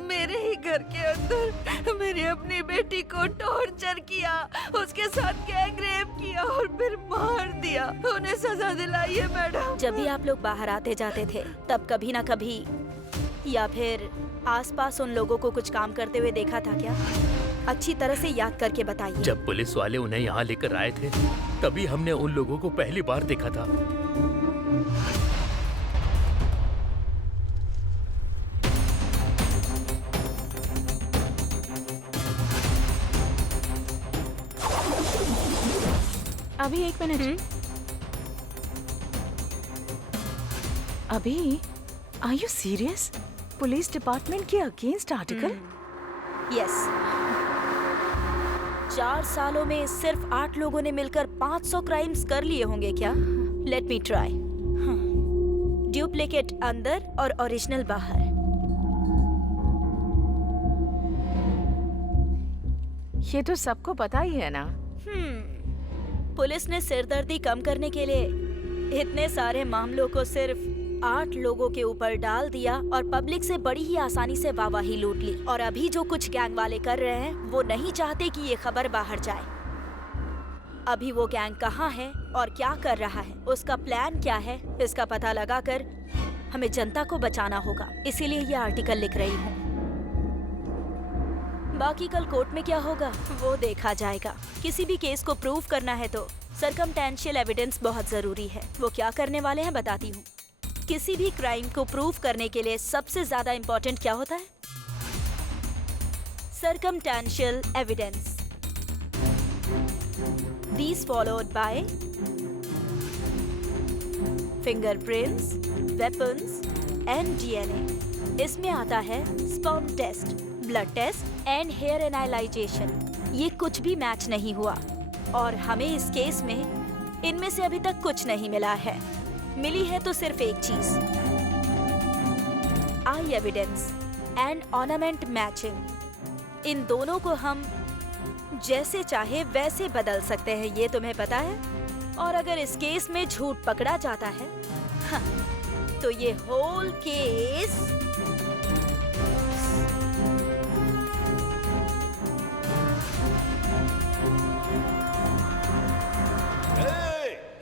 मेरे ही घर के अंदर मेरी अपनी बेटी को टॉर्चर किया, उसके साथ गैंग रेप किया और फिर मार दिया। उन्हें सजा दिलाई है मैडम। जब भी आप लोग बाहर आते जाते थे तब कभी ना कभी या फिर आसपास उन लोगों को कुछ काम करते हुए देखा था क्या? अच्छी तरह से याद करके बताइए। जब पुलिस वाले उन्हें यहाँ लेकर आए थे तभी हमने उन लोगों को पहली बार देखा था। अभी 1 मिनट। अभी are you serious? Police department के अगेंस्ट आर्टिकल? यस। 4 सालों में सिर्फ 8 लोगों ने मिलकर 500 क्राइम्स कर लिए होंगे क्या? Let me try. डुप्लीकेट अंदर और ओरिजिनल बाहर। ये तो सबको पता ही है ना। पुलिस ने सिरदर्दी कम करने के लिए इतने सारे मामलों को सिर्फ 8 लोगों के ऊपर डाल दिया और पब्लिक से बड़ी ही आसानी से वाहवाही लूट ली। और अभी जो कुछ गैंग वाले कर रहे हैं वो नहीं चाहते कि ये खबर बाहर जाए। अभी वो गैंग कहाँ है और क्या कर रहा है, उसका प्लान क्या है, इसका पता लगाकर हमें जनता को बचाना होगा। इसीलिए ये आर्टिकल लिख रही हूँ। बाकी कल कोर्ट में क्या होगा वो देखा जाएगा। किसी भी केस को प्रूव करना है तो सर्कमटेंशियल एविडेंस बहुत जरूरी है। वो क्या करने वाले हैं बताती हूँ। किसी भी क्राइम को प्रूव करने के लिए सबसे ज्यादा इम्पोर्टेंट क्या होता है? Circumstantial evidence. These followed by fingerprints, weapons and DNA. इसमें आता है sperm test, blood test and hair analyzation. ये कुछ भी मैच नहीं हुआ और हमें इस केस में इनमें से अभी तक कुछ नहीं मिला है। मिली है तो सिर्फ एक चीज, आई एविडेंस एंड ऑर्नामेंट मैचिंग। इन दोनों को हम जैसे चाहे वैसे बदल सकते हैं, ये तुम्हें पता है। और अगर इस केस में झूठ पकड़ा जाता है तो ये होल केस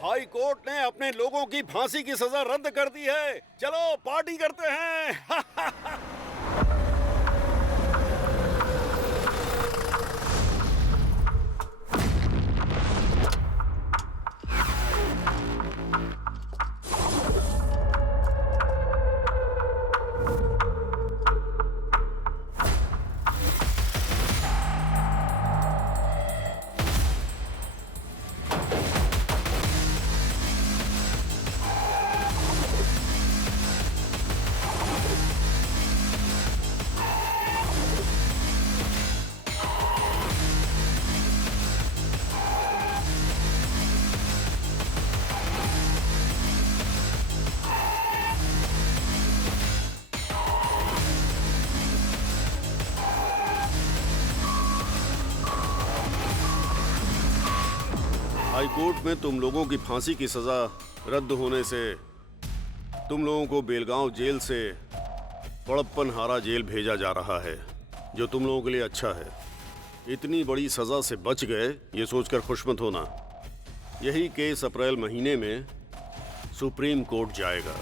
हाई कोर्ट ने अपने लोगों की फांसी की सजा रद्द कर दी है। चलो पार्टी करते हैं। हाईकोर्ट में तुम लोगों की फांसी की सजा रद्द होने से तुम लोगों को बेलगांव जेल से पड़प्पनहारा जेल भेजा जा रहा है, जो तुम लोगों के लिए अच्छा है। इतनी बड़ी सजा से बच गए ये सोचकर खुश मत होना। यही केस अप्रैल महीने में सुप्रीम कोर्ट जाएगा।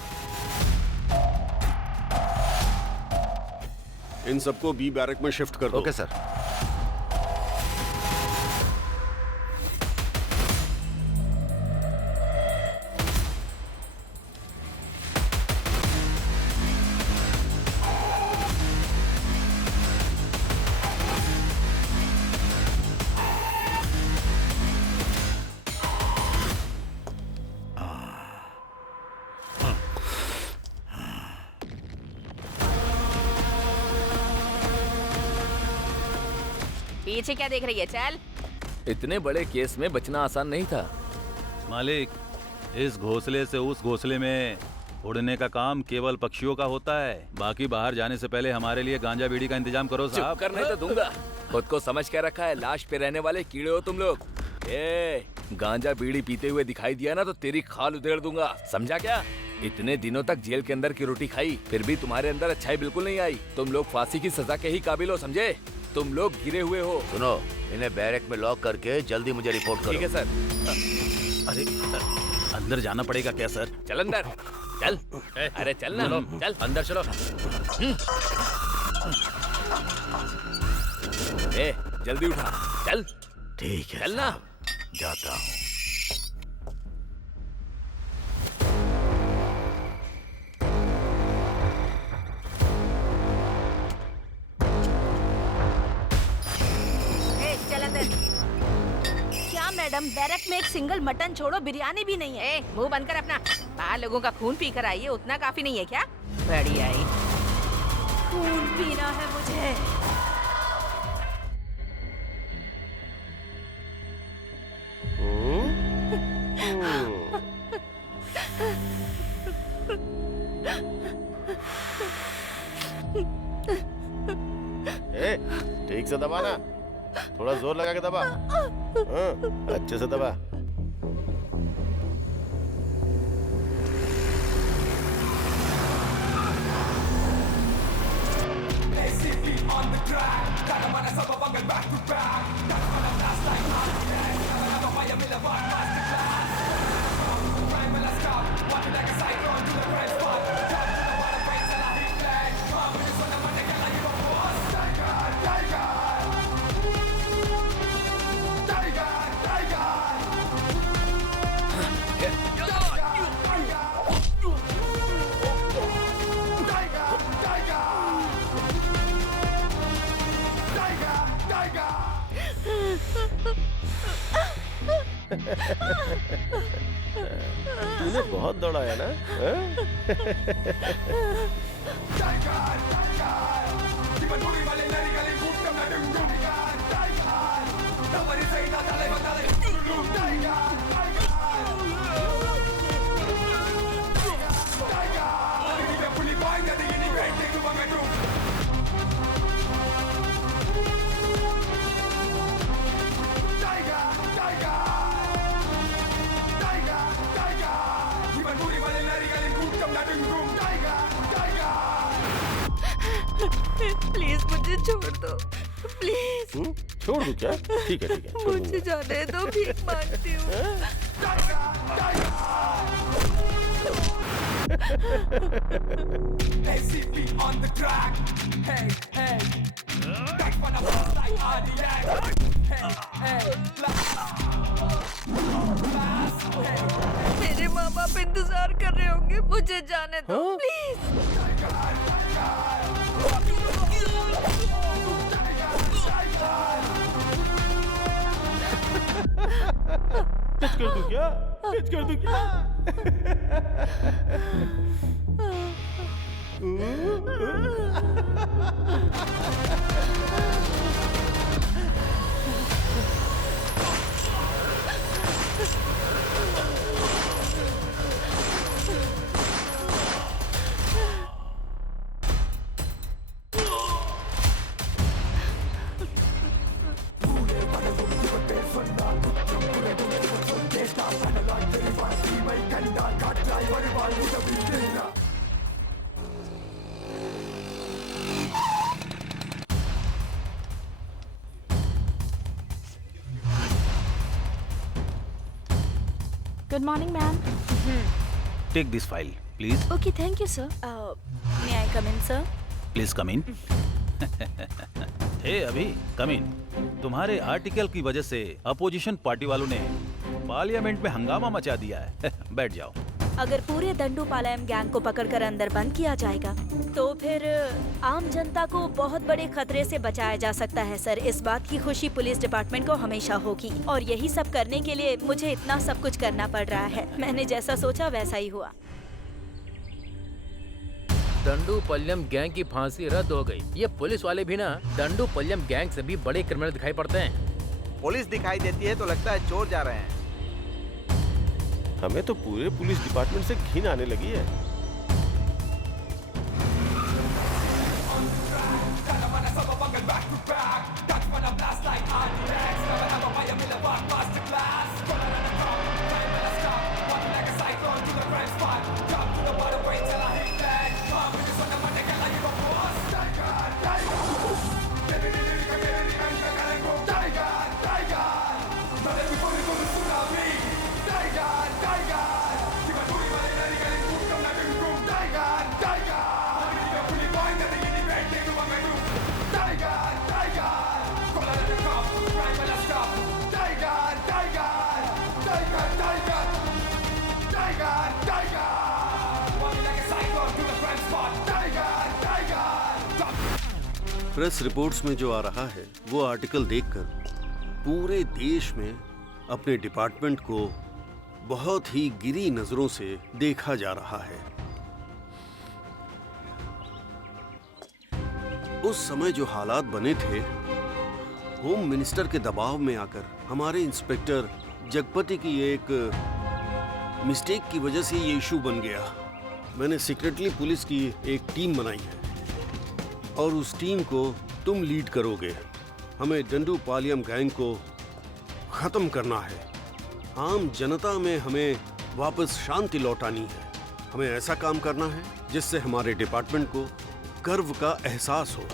इन सबको बी बैरक में शिफ्ट कर दो। Okay sir. पीछे क्या देख रही है? चल। इतने बड़े केस में बचना आसान नहीं था। मालिक, इस घोंसले से उस घोंसले में उड़ने का काम केवल पक्षियों का होता है। बाकी बाहर जाने से पहले हमारे लिए गांजा बीड़ी का इंतजाम करो साहब। चुप करने तो दूंगा। खुद को समझ के रखा है, लाश पे रहने वाले कीड़े हो तुम लोग। गांजा बीड़ी पीते हुए दिखाई दिया ना तो तेरी खाल उधेड़ दूंगा, समझा क्या? इतने दिनों तक जेल के अंदर की रोटी खाई, फिर भी तुम्हारे अंदर अच्छाई बिल्कुल नहीं आई। तुम लोग फांसी की सजा के ही काबिल हो, समझे? तुम लोग गिरे हुए हो। सुनो, इन्हें बैरक में लॉक करके जल्दी मुझे रिपोर्ट करो। ठीक है सर। अरे अंदर जाना पड़ेगा क्या सर? चल अंदर, चल। अरे चल ना, चल अंदर चलो। जल्दी उठा, चल। ठीक है, चल ना। जाता हूँ। मैडम, बैरक में एक सिंगल मटन छोड़ो बिरयानी भी नहीं है। ए, मुंह बंद कर अपना। बाहर लोगों का खून पी कर आई है, उतना काफी नहीं है क्या? बड़ी आई। खून पीना है मुझे। ठीक से दबा ना, थोड़ा जोर लगा के दबा। अच्छे से दबा। तूने बहुत दौड़ा है ना? प्लीज मुझे छोड़ दो, प्लीज। छोड़ दूं क्या? ठीक है, छोड़ मुझे दूंगा। जाने दो, भीख मांगती हूँ। मेरे माँ बाप इंतजार कर रहे होंगे, मुझे जाने दो प्लीज। टच कर दूं क्या? टच कर दूं क्या? Good morning ma'am. Take this file please. Okay, thank you sir. May I come in sir? Please come in. Hey अभी कम इन। तुम्हारे आर्टिकल की वजह से अपोजिशन पार्टी वालों ने पार्लियामेंट में हंगामा मचा दिया है। बैठ जाओ। अगर पूरे दंडूपालयम गैंग को पकड़कर अंदर बंद किया जाएगा तो फिर आम जनता को बहुत बड़े खतरे से बचाया जा सकता है सर। इस बात की खुशी पुलिस डिपार्टमेंट को हमेशा होगी और यही सब करने के लिए मुझे इतना सब कुछ करना पड़ रहा है। मैंने जैसा सोचा वैसा ही हुआ। दंडूपल्यम गैंग की फांसी रद्द हो गई। ये पुलिस वाले भी ना दंडूपल्यम गैंग से भी बड़े क्रिमिनल दिखाई पड़ते हैं। पुलिस दिखाई देती है तो लगता है चोर जा रहे हैं। हमें तो पूरे पुलिस डिपार्टमेंट से घिन आने लगी है। प्रेस रिपोर्ट्स में जो आ रहा है वो आर्टिकल देखकर पूरे देश में अपने डिपार्टमेंट को बहुत ही गिरी नजरों से देखा जा रहा है। उस समय जो हालात बने थे, होम मिनिस्टर के दबाव में आकर हमारे इंस्पेक्टर जगपति की एक मिस्टेक की वजह से ये इशू बन गया। मैंने सीक्रेटली पुलिस की एक टीम बनाई है और उस टीम को तुम लीड करोगे। हमें डंडूपालियम गैंग को खत्म करना है। आम जनता में हमें वापस शांति लौटानी है। हमें ऐसा काम करना है जिससे हमारे डिपार्टमेंट को गर्व का एहसास हो।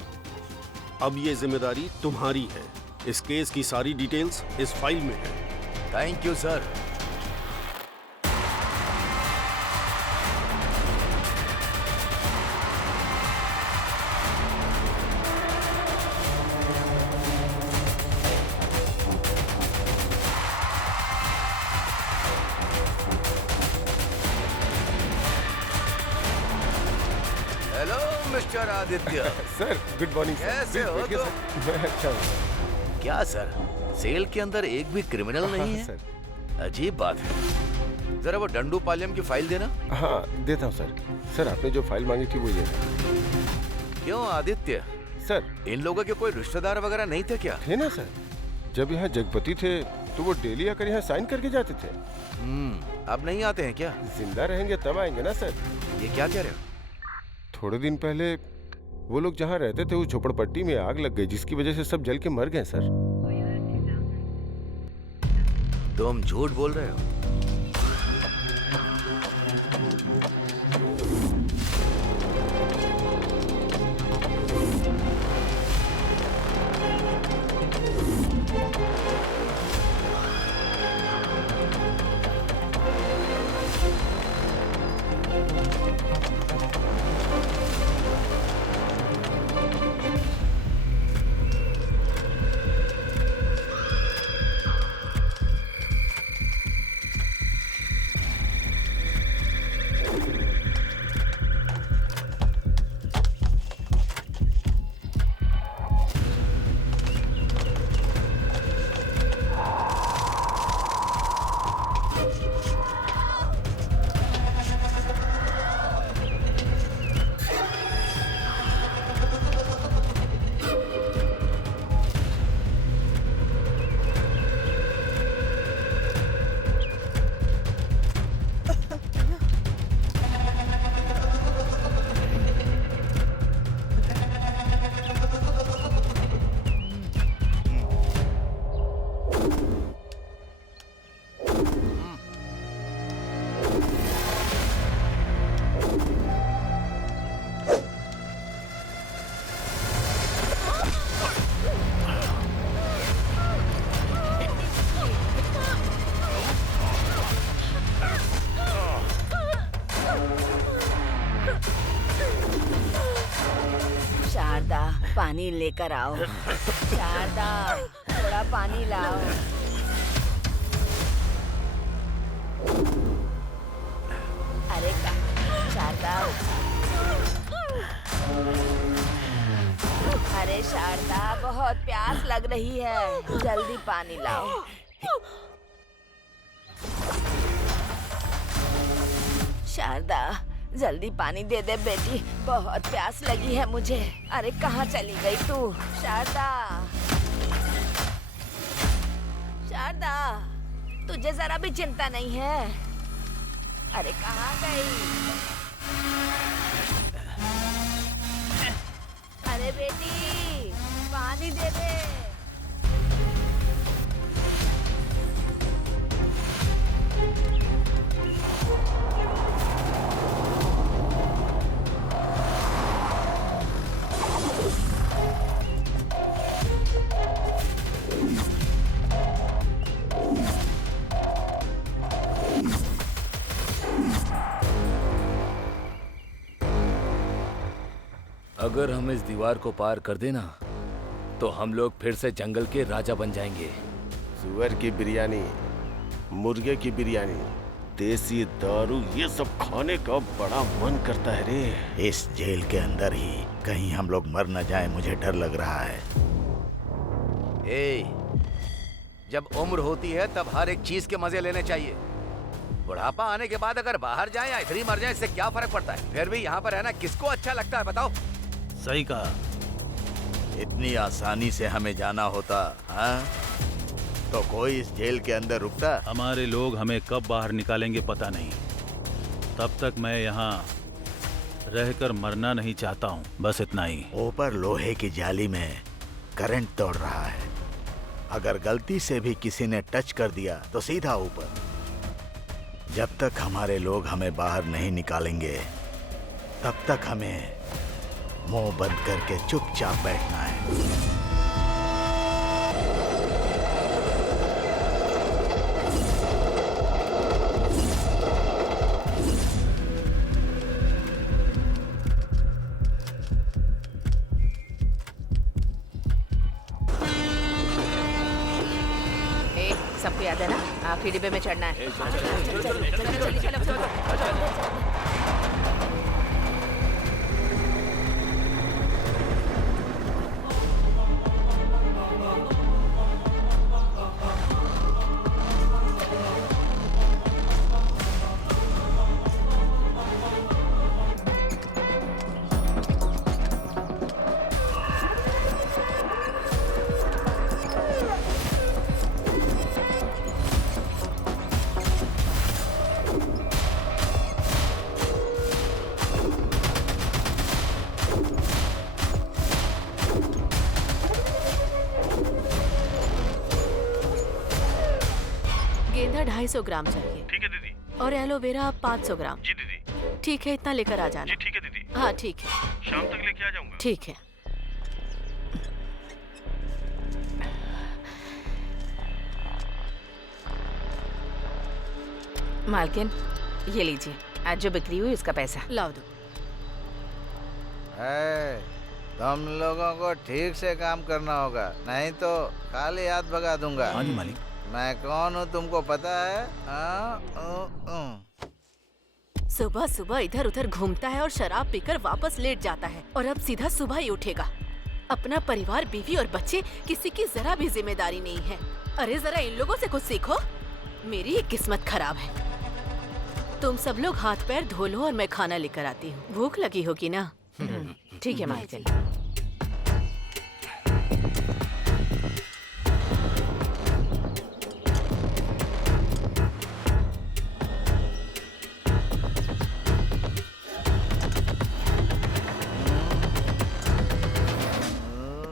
अब ये जिम्मेदारी तुम्हारी है। इस केस की सारी डिटेल्स इस फाइल में है। Thank you sir. Hello mister Aditya. Sir good morning. कैसे हो तुम? मैं अच्छा हूँ। क्या सर, सेल के अंदर एक भी क्रिमिनल नहीं है? सर अजीब बात है। जरा वो डंडूपालियम की फाइल देना। हाँ देता हूँ सर। सर आपने जो फाइल मांगी थी वो ये है। क्यों आदित्य, सर इन लोगों के कोई रिश्तेदार वगैरह नहीं थे क्या? थे ना सर। जब यहाँ जगपति थे तो वो डेली आकर यहाँ साइन करके जाते थे। अब नहीं आते हैं क्या? जिंदा रहेंगे तब आएंगे ना सर। ये क्या कह रहे हो? थोड़े दिन पहले वो लोग जहाँ रहते थे उस झोपड़पट्टी में आग लग गई, जिसकी वजह से सब जल के मर गए सर। तुम झूठ बोल रहे हो? पानी लेकर आओ। शारदा, थोड़ा पानी लाओ। अरे शारदा, अरे शारदा, बहुत प्यास लग रही है, जल्दी पानी लाओ। शारदा, जल्दी पानी दे दे बेटी, बहुत प्यास लगी है मुझे। अरे कहाँ चली गई तू? शारदा, शारदा, तुझे जरा भी चिंता नहीं है? अरे कहाँ गई? अरे बेटी, पानी दे दे। अगर हम इस दीवार को पार कर देना तो हम लोग फिर से जंगल के राजा बन जाएंगे। सुअर की बिरयानी, मुर्गे की बिरयानी, देसी दारू, ये सब खाने का बड़ा मन करता है रे। इस जेल के अंदर ही कहीं हम लोग मर न जाए, मुझे डर लग रहा है। ए, जब उम्र होती है तब हर एक चीज के मजे लेने चाहिए। बुढ़ापा आने के बाद अगर बाहर जाए या इधर ही मर जाए, इससे क्या फर्क पड़ता है? फिर भी यहाँ पर रहना किसको अच्छा लगता है बताओ? सही कहा। इतनी आसानी से हमें जाना होता, हाँ? तो कोई इस जेल के अंदर रुकता? हमारे लोग हमें कब बाहर निकालेंगे पता नहीं। तब तक मैं यहाँ रहकर मरना नहीं चाहता हूँ, बस इतना ही। ऊपर लोहे की जाली में करंट दौड़ रहा है। अगर गलती से भी किसी ने टच कर दिया तो सीधा ऊपर। जब तक हमारे लोग हमें बाहर नहीं निकालेंगे तब तक हमें मुंह बंद करके चुपचाप बैठना है। सबको याद है ना, आखिरी डिब्बे में चढ़ना है। चलो। गेंदा 250 ग्राम चाहिए। ठीक है दीदी। और एलोवेरा 500 ग्राम। जी दीदी। ठीक है, इतना लेकर आ जाना। जी ठीक है दीदी। हाँ ठीक है, शाम तक लेके आ जाऊंगा। ठीक है। मालकिन, ये लीजिए, आज जो बिक्री हुई उसका पैसा। लाओ दो। तुम लोगों को ठीक से काम करना होगा, नहीं तो खाली हाथ भगा दूंगा। हाँ जी मालिक। मैं कौन हूँ तुमको पता है? सुबह सुबह इधर उधर घूमता है और शराब पीकर वापस लेट जाता है, और अब सीधा सुबह ही उठेगा। अपना परिवार, बीवी और बच्चे, किसी की जरा भी जिम्मेदारी नहीं है। अरे जरा इन लोगों से कुछ सीखो। मेरी ही किस्मत खराब है। तुम सब लोग हाथ पैर धो लो और मैं खाना लेकर आती हूँ। भूख लगी होगी ना? ठीक है मालकिन।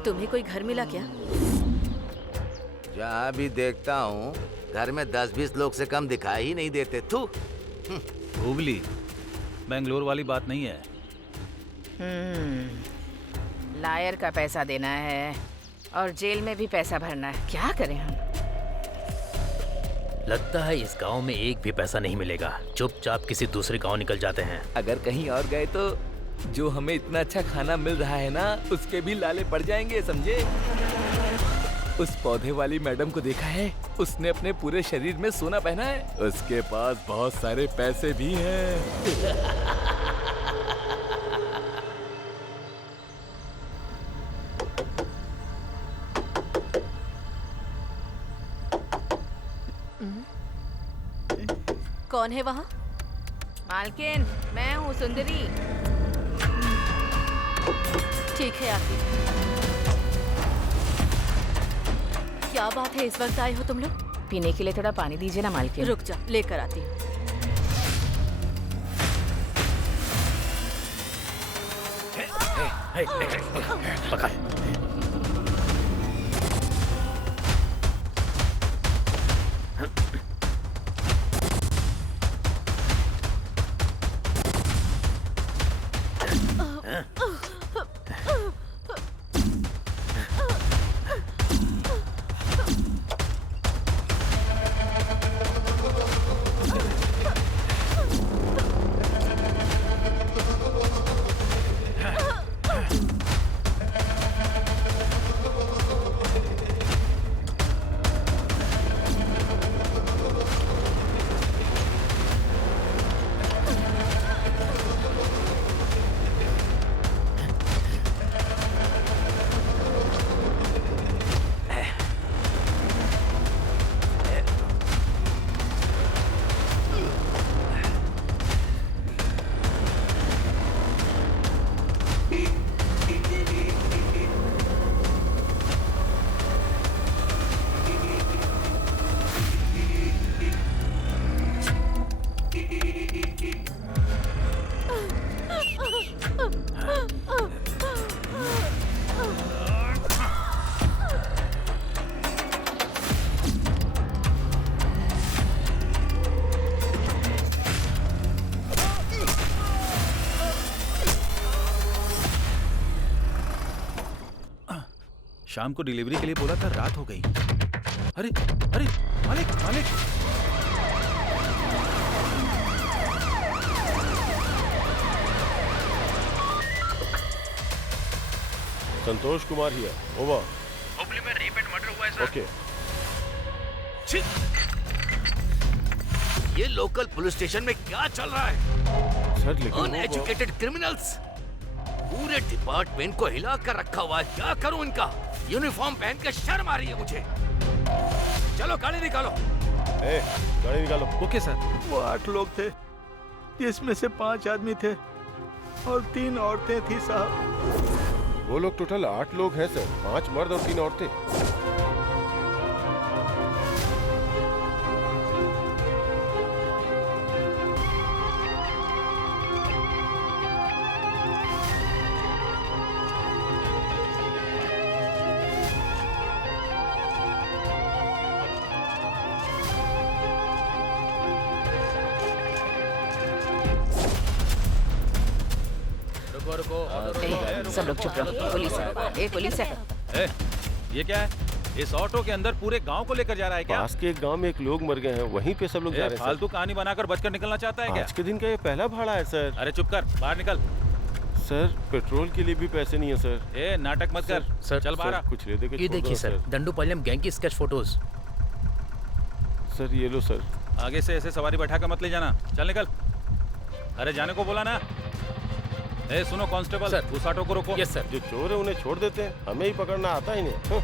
तुम्हें कोई घर मिला क्या? जहाँ भी देखता हूँ घर में 10-20 लोग से कम दिखाई ही नहीं देते। तू हुबली, बेंगलोर वाली बात नहीं है। लायर का पैसा देना है और जेल में भी पैसा भरना है। क्या करें हम? लगता है इस गांव में एक भी पैसा नहीं मिलेगा। चुपचाप किसी दूसरे गांव निकल जाते हैं। अगर कहीं और गए तो जो हमें इतना अच्छा खाना मिल रहा है ना, उसके भी लाले पड़ जाएंगे, समझे? उस पौधे वाली मैडम को देखा है? उसने अपने पूरे शरीर में सोना पहना है। उसके पास बहुत सारे पैसे भी हैं। कौन है वहाँ? मालकिन, मैं हूँ सुंदरी। ठीक है आती। क्या बात है, इस वक्त आए हो तुम लोग? पीने के लिए थोड़ा पानी दीजिए ना मालकिन। रुक जा, लेकर आती हूँ। पकड़। शाम को डिलीवरी के लिए बोला था, रात हो गई। अरे अरे मालिक मालिक, संतोष कुमार हियर, ओवर। हुबली में रेप एंड मर्डर हुआ है सर। ओके। ये लोकल पुलिस स्टेशन में क्या चल रहा है? सर लेकिन अनएजुकेटेड क्रिमिनल्स पूरे डिपार्टमेंट को हिला कर रखा हुआ है। क्या करूं इनका? यूनिफॉर्म पहन के शर्म आ रही है मुझे। चलो गाड़ी निकालो। ए, गाड़ी निकालो। Okay sir. वो 8 लोग थे, जिसमें से 5 आदमी थे और 3 औरतें थी साहब। वो लोग टोटल 8 लोग हैं सर, 5 मर्द और 3 औरतें। सब लोग चुप रहो। पुलिस है, पुलिस है। ये क्या है? इस ऑटो के अंदर पूरे गांव को लेकर जा रहा है क्या? पास के एक गांव में एक लोग मर गए हैं, वहीं पे सब लोग जा रहे हैं। फालतू कहानी बनाकर बचकर निकलना चाहता है क्या? आज के दिन का ये पहला भाड़ा है सर। अरे चुप कर, बाहर निकल। सर पेट्रोल के लिए भी पैसे नहीं है सर। ए नाटक मत कर, सर, चल बाहर आ। कुछ ले दे के ये छोड़ दो देखिए सर, दंडुपाल्यम गैंग की स्केच फोटोज। सर ये लो सर। आगे से ऐसे सवारी बैठा कर मत ले जाना, चल निकल। अरे जाने को बोला ना। ए सुनो कांस्टेबल, सर। उस ऑटो को रोको। Yes sir. जो चोर है उन्हें छोड़ देते हैं, हमें ही पकड़ना आता ही नहीं। हाँ।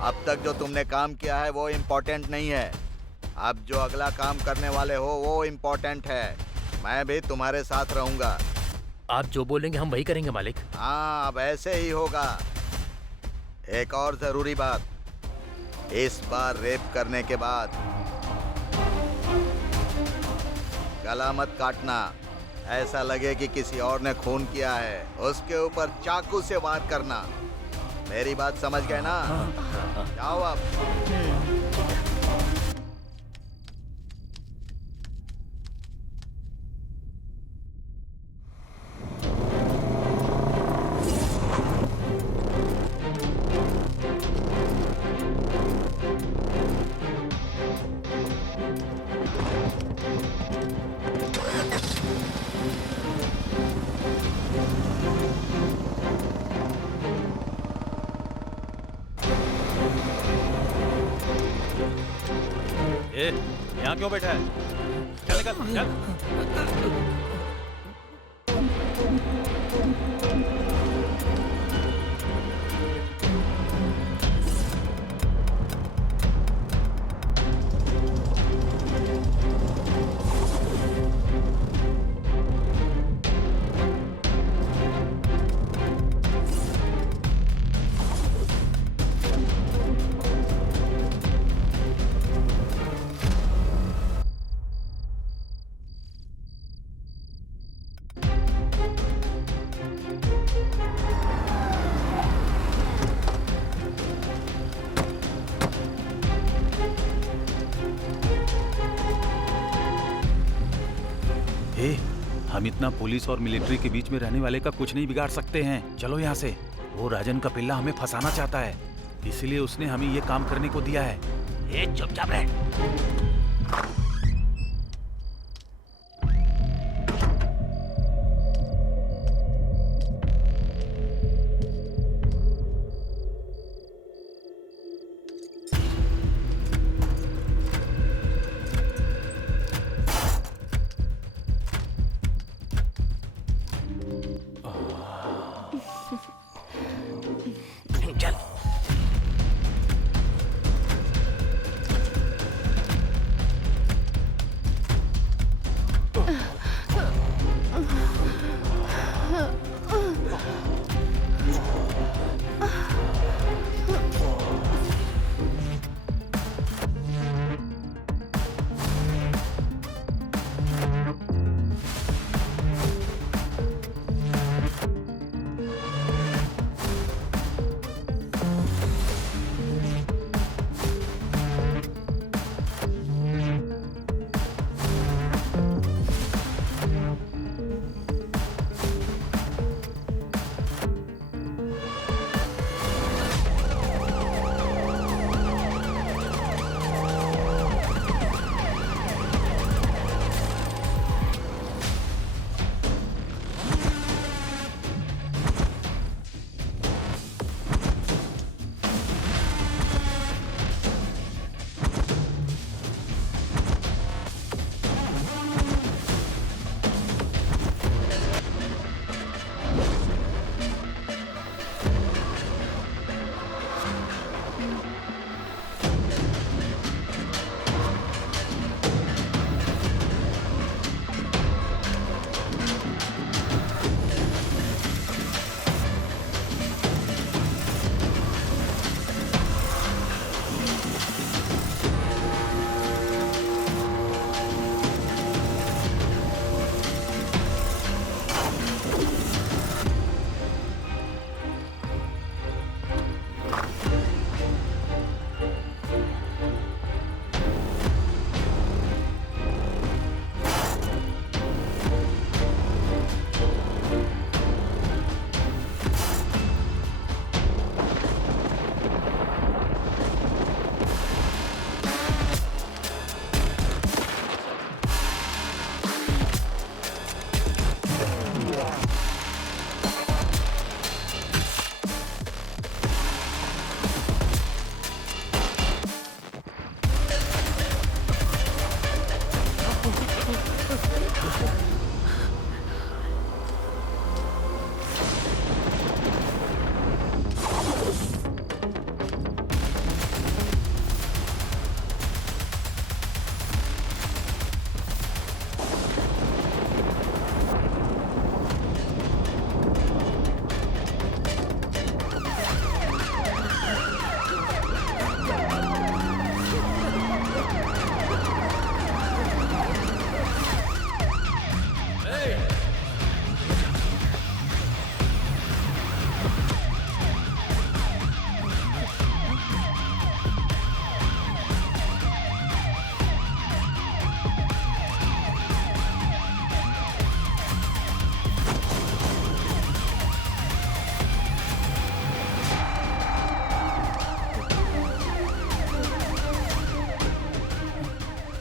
अब तक जो तुमने काम किया है वो इम्पोर्टेंट नहीं है। अब जो अगला काम करने वाले हो वो इम्पोर्टेंट है। मैं भी तुम्हारे साथ रहूंगा। आप जो बोलेंगे हम वही करेंगे मालिक। हाँ, अब ऐसे ही होगा। एक और जरूरी बात, इस बार रेप करने के बाद गला मत काटना। ऐसा लगे कि किसी और ने खून किया है, उसके ऊपर चाकू से वार करना। मेरी बात समझ गए ना? जाओ अब। यहाँ क्यों बैठा है? चल निकल, चल। हम इतना पुलिस और मिलिट्री के बीच में रहने वाले का कुछ नहीं बिगाड़ सकते हैं। चलो यहाँ से। वो राजन का पिल्ला हमें फंसाना चाहता है, इसलिए उसने हमें ये काम करने को दिया है। ए चुपचाप रह।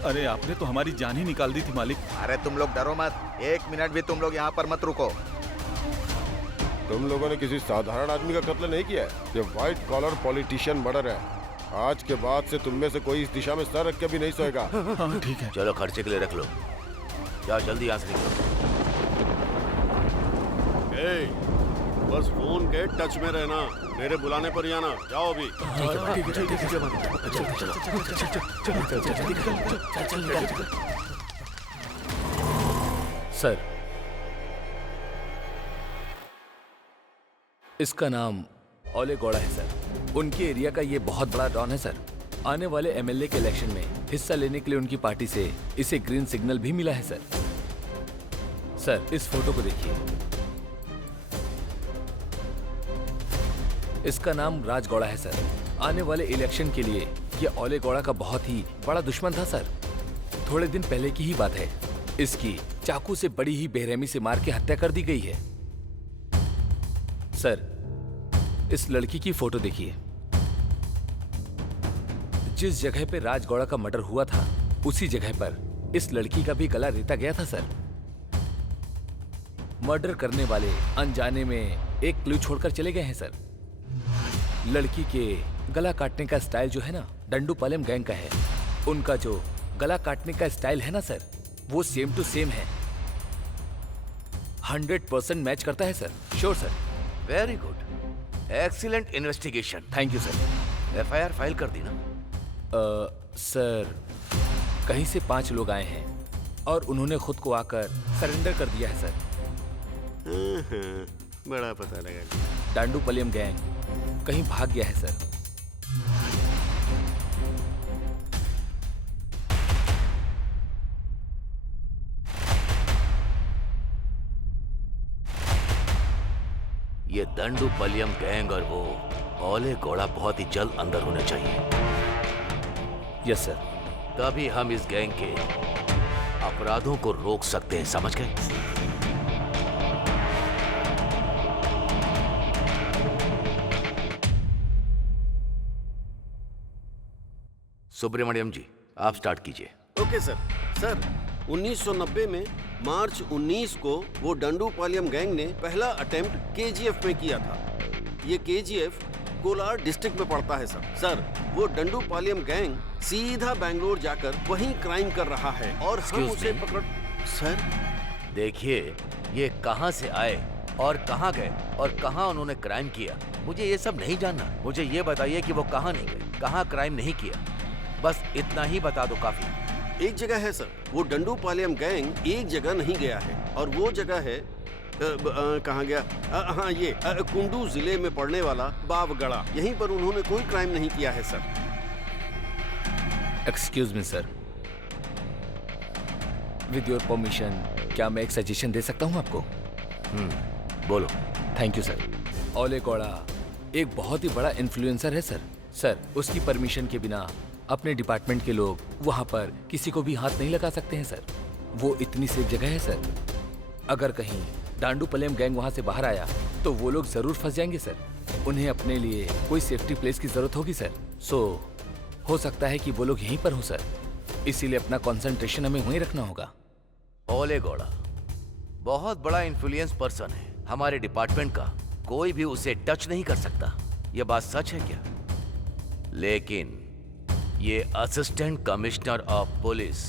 अरे आपने तो हमारी जान ही निकाल दी थी मालिक। अरे तुम लोग डरो मत, 1 मिनट भी तुम लोग यहाँ पर मत रुको। तुम लोगों ने किसी साधारण आदमी का कत्ल नहीं किया है, ये व्हाइट कॉलर पॉलिटिशियन मर्डर है। आज के बाद से तुम में से कोई इस दिशा में सर रख के भी नहीं सोएगा। हाँ ठीक है। चलो खर्चे के लिए रख लो। जाओ जल्दी यहाँ से निकलो। बस फोन के टच में रहना, मेरे बुलाने पर ही आना। जाओ अभी। सर, इसका नाम ओले गौड़ा है सर। उनके एरिया का ये बहुत बड़ा डॉन है सर। आने वाले एमएलए के इलेक्शन में हिस्सा लेने के लिए उनकी पार्टी से इसे ग्रीन सिग्नल भी मिला है सर। सर, इस फोटो को देखिए। इसका नाम राज गौड़ा है सर। आने वाले इलेक्शन के लिए ये ओले गौड़ा का बहुत ही बड़ा दुश्मन था सर। थोड़े दिन पहले की ही बात है, इसकी चाकू से बड़ी ही बेरहमी से मार के हत्या कर दी गई है। सर, इस लड़की की फोटो देखिए। जिस जगह पे राज गौड़ा का मर्डर हुआ था, उसी जगह पर इस लड़की का भी गला रेता गया था सर। मर्डर करने वाले अनजाने में एक क्लू छोड़कर चले गए हैं सर। लड़की के गला काटने का स्टाइल जो है ना, दंडूपालెం गैंग का है। उनका जो गला काटने का स्टाइल है ना सर, वो सेम टू सेम है। 100% मैच करता है sir. Sure sir. Very good, excellent investigation. Thank you sir. FIR file कर दी ना? सर, कहीं से 5 लोग आए हैं और उन्होंने खुद को आकर सरेंडर कर दिया है सर। बड़ा पता लगा। दांडूपालెం गैंग कहीं भाग गया है सर। ये दंडूपालెం गैंग और वो ओले गौड़ा बहुत ही जल्द अंदर होने चाहिए। Yes sir. तभी हम इस गैंग के अपराधों को रोक सकते हैं, समझ गए? सुब्रमण्यम जी, आप स्टार्ट कीजिए। Okay sir. सर, 1990 में मार्च 19 को वो दंडूपालెం गैंग ने पहला अटेम्प्ट केजीएफ में किया था। ये केजीएफ कोलार डिस्ट्रिक्ट में पड़ता है सर। सर, वो दंडूपालెం गैंग सीधा बैंगलोर जाकर वहीं क्राइम कर रहा है और हम उसे पकड़। सर देखिए, ये कहां से आए और कहां गए और कहां उन्होंने क्राइम किया, मुझे ये सब नहीं जानना। मुझे ये बताइए कि वो कहां नहीं गए, कहां क्राइम नहीं किया, बस इतना ही बता दो काफी। एक जगह है सर, वो दंडूपालెం गैंग एक जगह नहीं गया है और वो जगह है कहाँ गया? हाँ, ये कुंडू जिले में पड़ने वाला बावगढ़ा। यहीं पर उन्होंने कोई क्राइम नहीं किया है sir. Excuse me sir, with your permission क्या मैं एक सजेशन दे सकता हूं आपको? बोलो। Thank you sir. ओले गौड़ा एक बहुत ही बड़ा इन्फ्लुएंसर है सर। सर, उसकी परमिशन के बिना अपने डिपार्टमेंट के लोग वहां पर किसी को भी हाथ नहीं लगा सकते हैं सर। वो इतनी सेफ जगह है सर। अगर कहीं दांडूपालెం गैंग वहां से बाहर आया तो वो लोग जरूर फंस जाएंगे सर। उन्हें अपने लिए कोई सेफ्टी प्लेस की जरूरत होगी सर। सो हो सकता है कि वो लोग यहीं पर हो सर। इसीलिए अपना कंसंट्रेशन हमें वहीं रखना होगा। ओले गौड़ा बहुत बड़ा इन्फ्लुएंस पर्सन है हमारे डिपार्टमेंट का, कोई भी उसे टच नहीं कर सकता। ये बात सच है क्या? लेकिन ये असिस्टेंट कमिश्नर ऑफ पुलिस,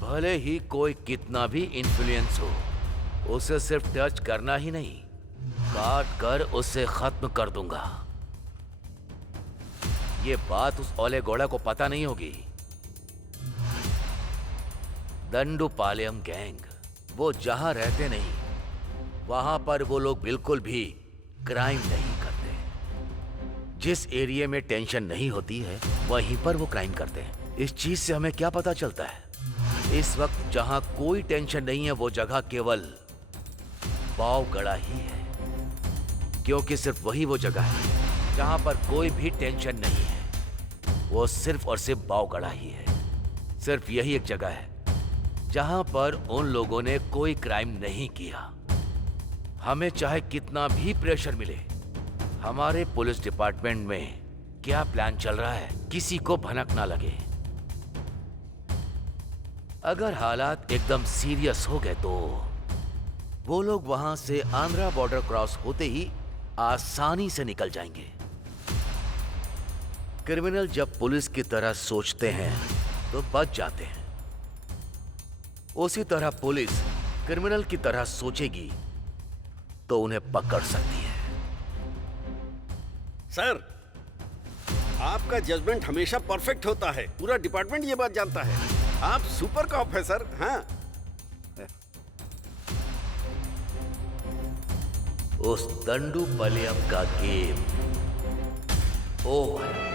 भले ही कोई कितना भी इन्फ्लुएंस हो, उसे सिर्फ टच करना ही नहीं, काट कर उसे खत्म कर दूंगा। ये बात उस ओले गौड़ा को पता नहीं होगी। दंडूपालెం गैंग वो जहां रहते नहीं, वहां पर वो लोग बिल्कुल भी क्राइम नहीं करते। जिस एरिया में टेंशन नहीं होती है, वहीं पर वो क्राइम करते हैं। इस चीज से हमें क्या पता चलता है? इस वक्त जहां कोई टेंशन नहीं है, वो जगह केवल बावगढ़ा ही है, क्योंकि सिर्फ वही वो जगह है जहां पर कोई भी टेंशन नहीं है। वो सिर्फ और सिर्फ बावगढ़ा ही है। सिर्फ यही एक जगह है जहां पर उन लोगों ने कोई क्राइम नहीं किया। हमें चाहे कितना भी प्रेशर मिले, हमारे पुलिस डिपार्टमेंट में क्या प्लान चल रहा है, किसी को भनक ना लगे। अगर हालात एकदम सीरियस हो गए तो वो लोग वहां से आंध्रा बॉर्डर क्रॉस होते ही आसानी से निकल जाएंगे। क्रिमिनल जब पुलिस की तरह सोचते हैं तो बच जाते हैं, उसी तरह पुलिस क्रिमिनल की तरह सोचेगी तो उन्हें पकड़ सकती है। सर, आपका जजमेंट हमेशा परफेक्ट होता है। पूरा डिपार्टमेंट ये बात जानता है। आप सुपर कॉप है सर। हाँ, उस दंडू पलेयम का गेम ओवर।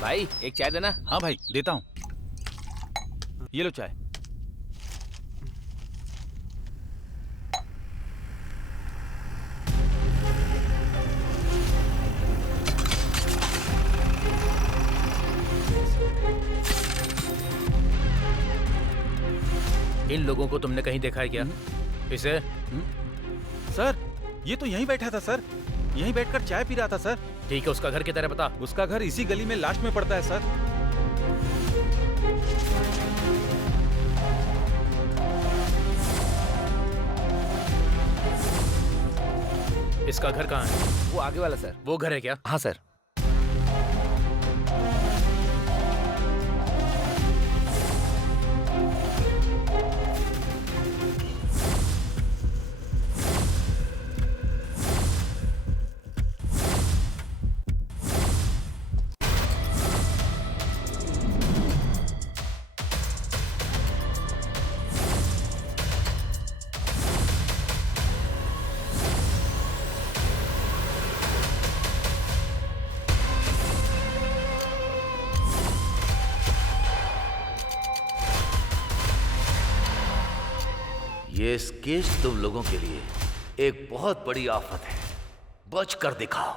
भाई एक चाय देना। हाँ भाई देता हूँ, ये लो चाय। इन लोगों को तुमने कहीं देखा है क्या? इसे? सर, ये तो यहीं बैठा था सर, यहीं बैठकर चाय पी रहा था सर। ठीक है, उसका घर किधर है बता। उसका घर इसी गली में लास्ट में पड़ता है सर। इसका घर कहाँ है? वो आगे वाला सर। वो घर है क्या? हाँ सर। ये स्केच तुम लोगों के लिए एक बहुत बड़ी आफत है, बच कर दिखाओ।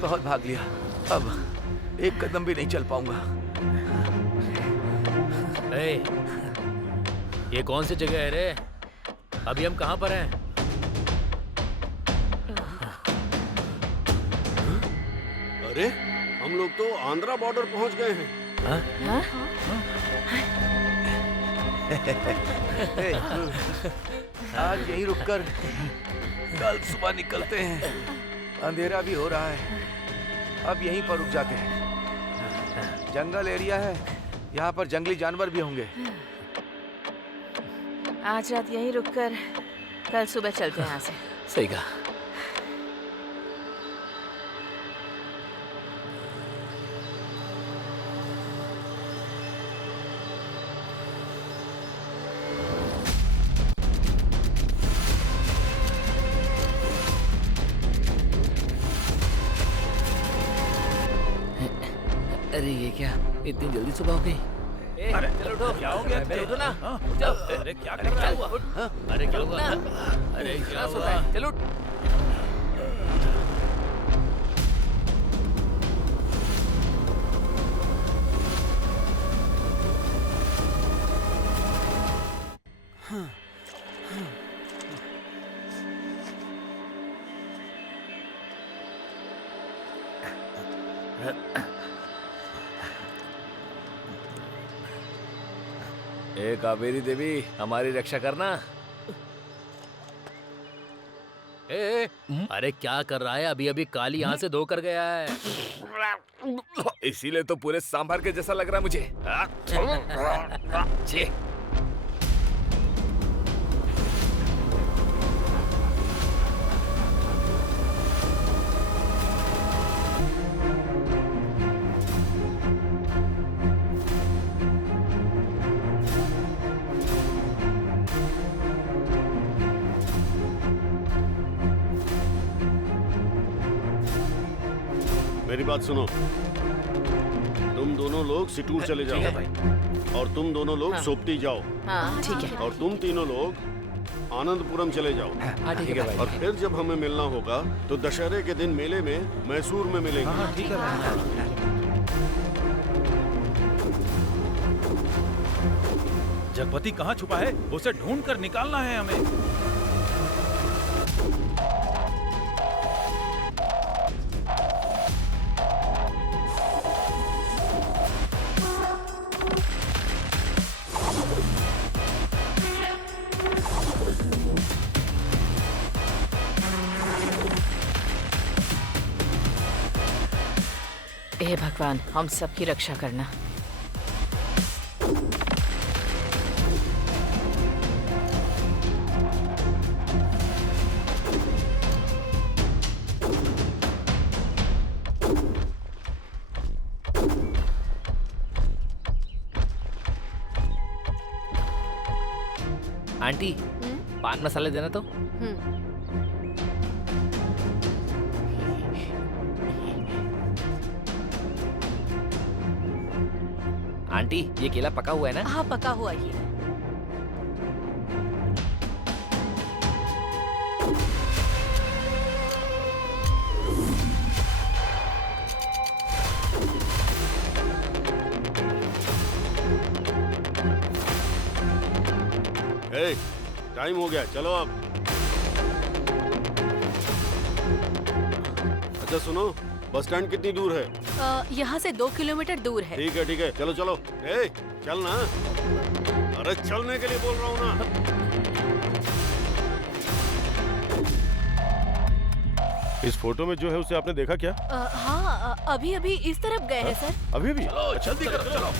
बहुत भाग लिया, अब एक कदम भी नहीं चल पाऊंगा। ए, ये कौन सी जगह है रे? अभी हम कहाँ पर हैं? अरे, हम लोग तो आंध्रा बॉर्डर पहुंच गए हैं। आज यहीं रुककर कल सुबह निकलते हैं। अंधेरा भी हो रहा है, अब यहीं पर रुक जाते हैं। जंगल एरिया है, यहाँ पर जंगली जानवर भी होंगे। आज रात यहीं रुककर कल सुबह चलते हैं यहाँ से। सही कहा। अरे ये क्या, इतनी जल्दी सुबह हो गई? अरे चलो उठो, क्या हो गया? उठो ना। अरे क्या कर रहा है? अरे क्या हुआ? अरे क्या हुआ? चलो। ए कावेरी देवी, हमारी रक्षा करना। अरे क्या कर रहा है? अभी अभी काली यहाँ से धोकर गया है। इसीलिए तो पूरे सांभर के जैसा लग रहा मुझे। छी। मेरी बात सुनो, तुम दोनों लोग सिटूर चले जाओ और तुम दोनों लोग सोपती जाओ हाँ ठीक है। और तुम तीनों लोग आनंदपुरम चले जाओ। ठीक है भाई। और फिर जब हमें मिलना होगा तो दशहरे के दिन मेले में मैसूर में मिलेंगे। ठीक है। जगपति कहाँ छुपा है? उसे ढूंढ कर निकालना है हमें। हे भगवान, हम सबकी रक्षा करना। आंटी, पान मसाले देना तो। आंटी, ये केला पका हुआ है ना? हाँ पका हुआ ही है। ए, टाइम हो गया, चलो अब। अच्छा सुनो, बस स्टैंड कितनी दूर है? यहाँ से 2 किलोमीटर दूर है। ठीक है, चलो चलो। ए, चल ना। अरे चलने के लिए बोल रहा हूँ ना। इस फोटो में जो है उसे आपने देखा क्या? हाँ अभी अभी इस तरफ गए हैं सर। अभी भी? जल्दी करो, चलो।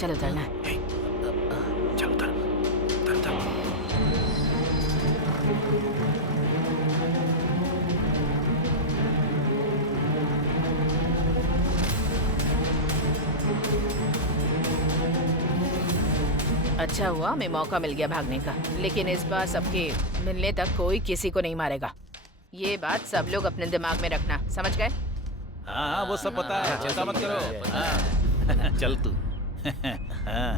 चलो चलना। चलो उतर, उतर, उतर। अच्छा हुआ हमें मौका मिल गया भागने का, लेकिन इस बार सबके मिलने तक कोई किसी को नहीं मारेगा। ये बात सब लोग अपने दिमाग में रखना, समझ गए? हाँ वो सब पता है, चिंता मत करो। हाँ। चल तू। हाँ।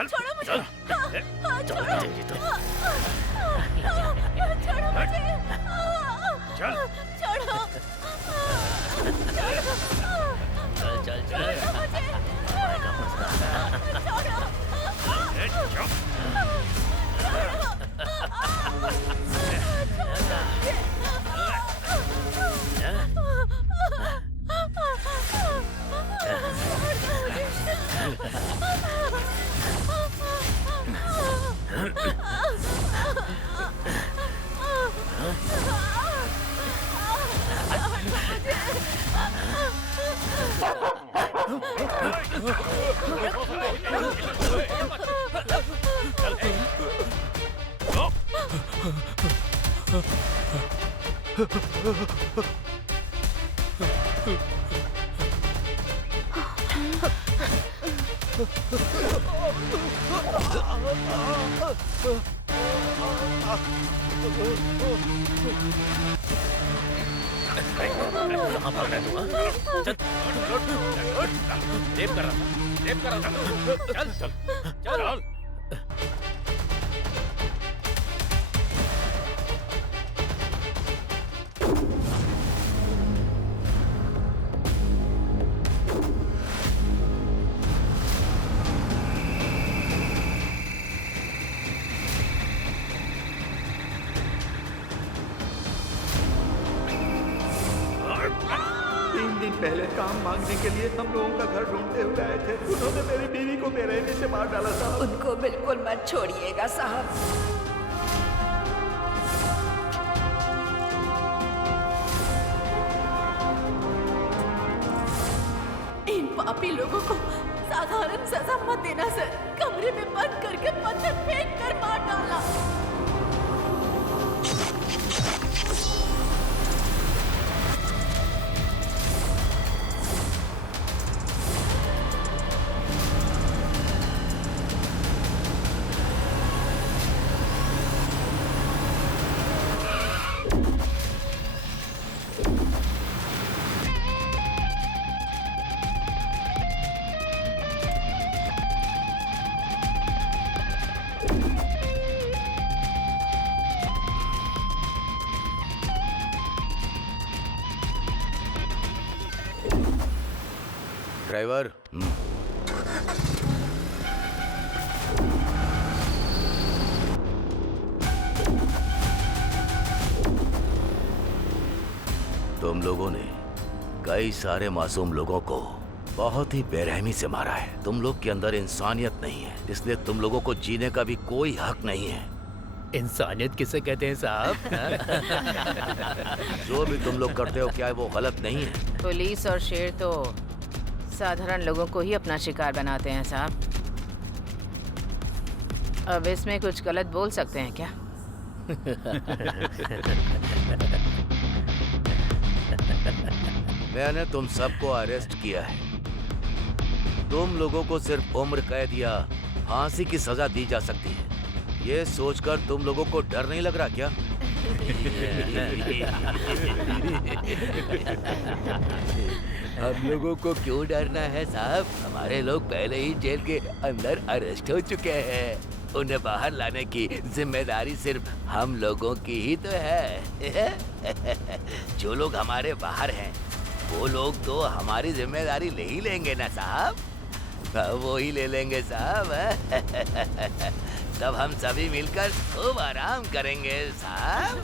छोड़ो मुझे। छोड़ो मुझे। चल छोड़ो। चल चल चल। कहाँ भाग रहा है तू, हाँ? चल, रेप कर रहा था, रेप कर रहा था। चल चल चल। पहले काम मांगने के लिए हम लोगों का घर ढूंढते हुए आए थे। उन्होंने मेरी बीवी को बेरहमी से मार डाला साहब। उनको बिल्कुल मत छोड़िएगा साहब। इन पापी लोगों को साधारण सजा मत देना सर। कमरे में बंद करके पत्थर फेंक कर मार डाला। ड्राइवर, तुम लोगों ने कई सारे मासूम लोगों को बहुत ही बेरहमी से मारा है। तुम लोग के अंदर इंसानियत नहीं है, इसलिए तुम लोगों को जीने का भी कोई हक नहीं है। इंसानियत किसे कहते हैं साहब? जो भी तुम लोग करते हो क्या वो गलत नहीं है? पुलिस और शेर तो साधारण लोगों को ही अपना शिकार बनाते हैं साहब। अब इसमें कुछ गलत बोल सकते हैं क्या? मैंने तुम सबको अरेस्ट किया है। तुम लोगों को सिर्फ उम्र कैद या फांसी की सजा दी जा सकती है। ये सोचकर तुम लोगों को डर नहीं लग रहा क्या? हम लोगों को क्यों डरना है साहब? हमारे लोग पहले ही जेल के अंदर अरेस्ट हो चुके हैं। उन्हें बाहर लाने की जिम्मेदारी सिर्फ हम लोगों की ही तो है। जो लोग हमारे बाहर हैं वो लोग तो हमारी जिम्मेदारी ले ही लेंगे ना साहब। वो ही ले लेंगे साहब। तब हम सभी मिलकर खूब आराम करेंगे साहब।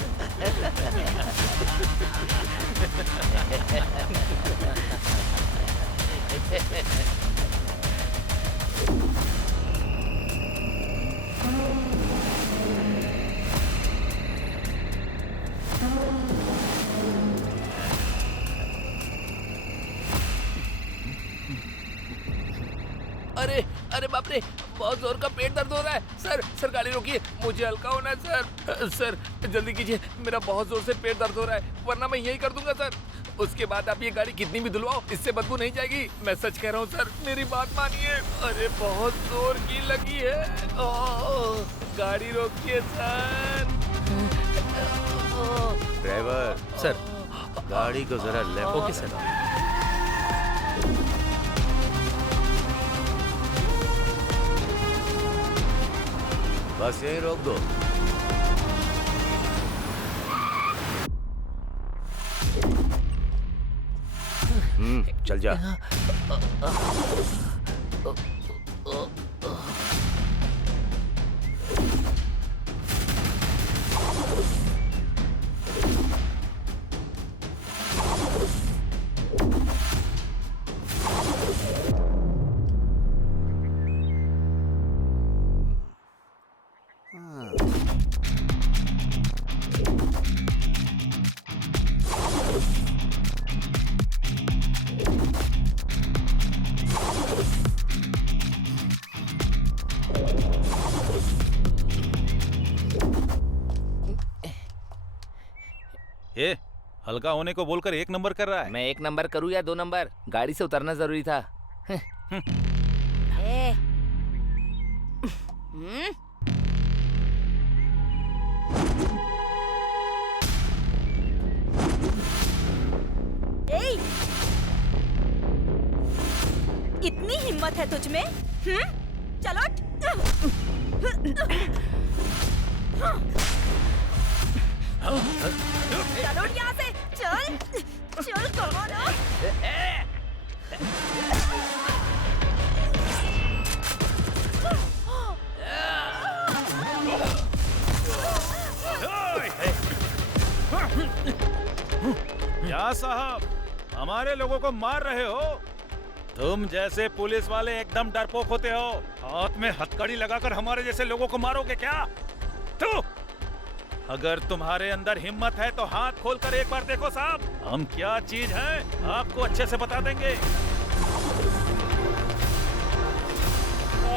अरे अरे बाप रे, बहुत जोर का पेट दर्द हो रहा है। सर गाड़ी रोकिए, मुझे हल्का होना है सर जल्दी कीजिए, मेरा बहुत जोर से पेट दर्द हो रहा है, वरना मैं यही कर दूंगा सर। उसके बाद आप ये गाड़ी कितनी भी धुलवाओ, इससे बदबू नहीं जाएगी। मैं सच कह रहा हूँ सर, मेरी बात मानिए। अरे बहुत जोर की लगी है। गाड़ी रोकिए सर। ड्राइवर सर, गाड़ी को जरा लेफ्ट। Okay sir. बस यही रोक दो। चल जा। हल्का होने को बोलकर 1 नंबर कर रहा है। मैं 1 नंबर करूँ या 2 नंबर? गाड़ी से उतरना जरूरी था। ए! इतनी हिम्मत है तुझ में? चलो चलो यहाँ से, चल चल, कम ऑन। क्या साहब, हमारे लोगों को मार रहे हो? तुम जैसे पुलिस वाले एकदम डरपोक होते हो। हाथ में हथकड़ी लगाकर हमारे जैसे लोगों को मारोगे क्या? तू अगर तुम्हारे अंदर हिम्मत है तो हाथ खोलकर एक बार देखो साहब, हम क्या चीज हैं आपको अच्छे से बता देंगे।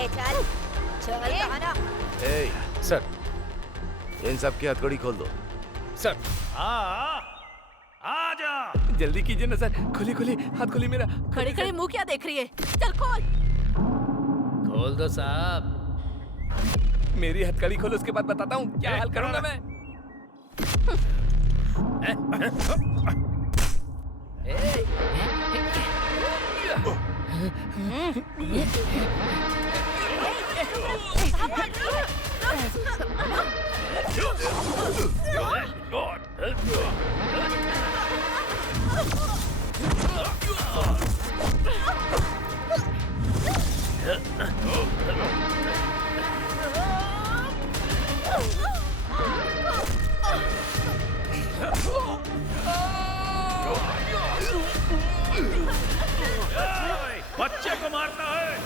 चल चल कहाना। सर, इन सब की हथकड़ी खोल दो। सर आ जा। जल्दी कीजिए ना सर, खोली खोली, हाथ खोली मेरा। खड़े खड़े मुंह क्या देख रही है? चल खोल। खोल दो साहब। मेरी हथकड़ी खोलो, उसके बाद बताता हूँ क्या हाल करूंगा मैं। बच्चे को मारता है।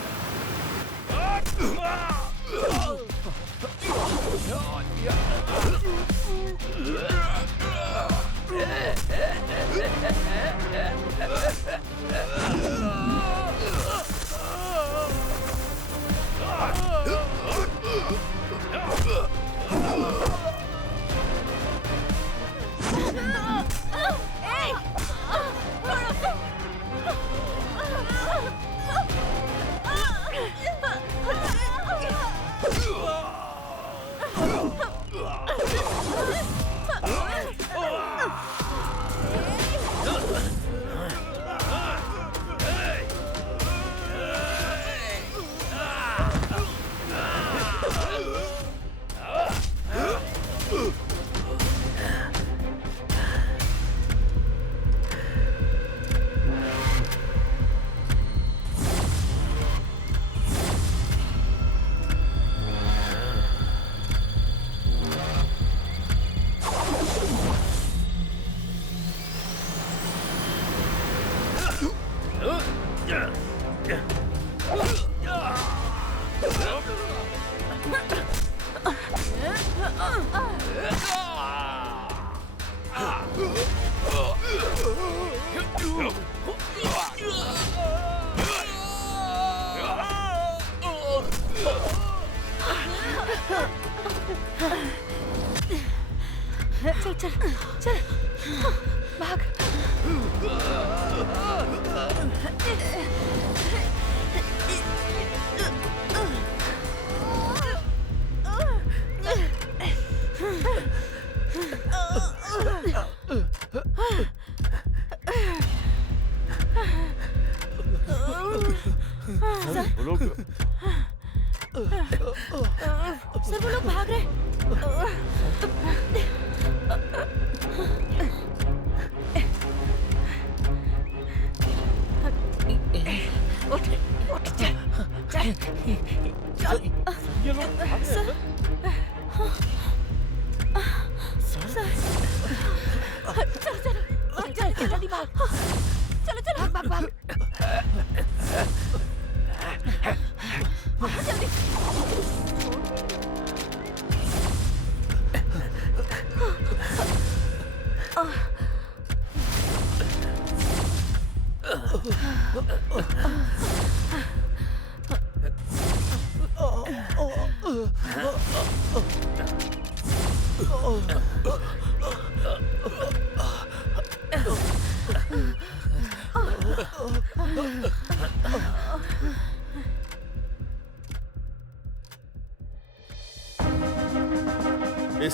चल चल चल, भाग। सर वो लोग भाग रहे। उठ उठ, चल चल चल। ये लोग भाग रहे हैं, चल चल चल, जल्दी भाग। चलो चलो, भाग भाग भाग, जल्दी। इस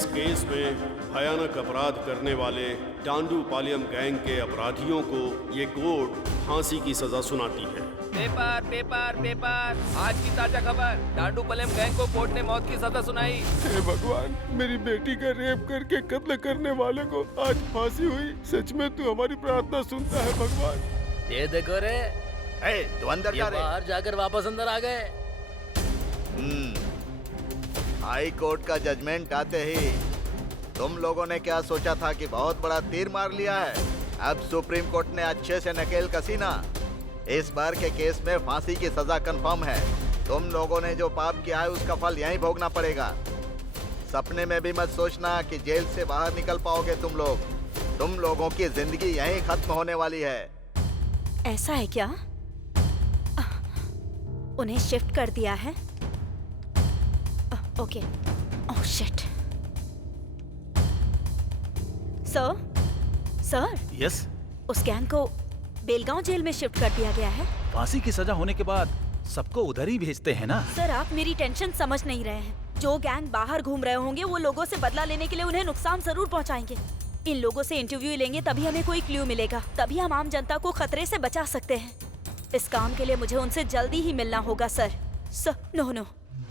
केस में भयानक अपराध करने वाले डांडू पालियम गैंग के अपराधियों को ये कोर्ट फांसी की सजा सुनाती है। पेपर पेपर पेपर, आज की ताजा खबर, डांडू पालियम गैंग को कोर्ट ने मौत की सजा सुनाई। हे भगवान, मेरी बेटी का रेप करके कत्ल करने वाले को आज फांसी हुई। सच में तू हमारी प्रार्थना सुनता है भगवान। ये देखो रे, तू अंदर ये जा रे। बाहर जाकर वापस अंदर आ गए। हाई कोर्ट का जजमेंट आते ही तुम लोगों ने क्या सोचा था कि बहुत बड़ा तीर मार लिया है? अब सुप्रीम कोर्ट ने अच्छे से नकेल कसी ना। इस बार के केस में फांसी की सजा कंफर्म है। तुम लोगों ने जो पाप किया है उसका फल यहीं भोगना पड़ेगा। सपने में भी मत सोचना कि जेल से बाहर निकल पाओगे तुम लोग। तुम लोगों की जिंदगी यहीं खत्म होने वाली है। ऐसा है क्या? उन्हें शिफ्ट कर दिया है? Okay. Oh shit. Sir yes, उस गैंग को बेलगांव जेल में शिफ्ट कर दिया गया है। फांसी की सजा होने के बाद सबको उधर ही भेजते हैं ना। सर आप मेरी टेंशन समझ नहीं रहे हैं। जो गैंग बाहर घूम रहे होंगे वो लोगों से बदला लेने के लिए उन्हें नुकसान जरूर पहुंचाएंगे। इन लोगों से इंटरव्यू लेंगे तभी हमें कोई क्लू मिलेगा, तभी हम आम जनता को खतरे से बचा सकते हैं। इस काम के लिए मुझे उनसे जल्दी ही मिलना होगा sir. No,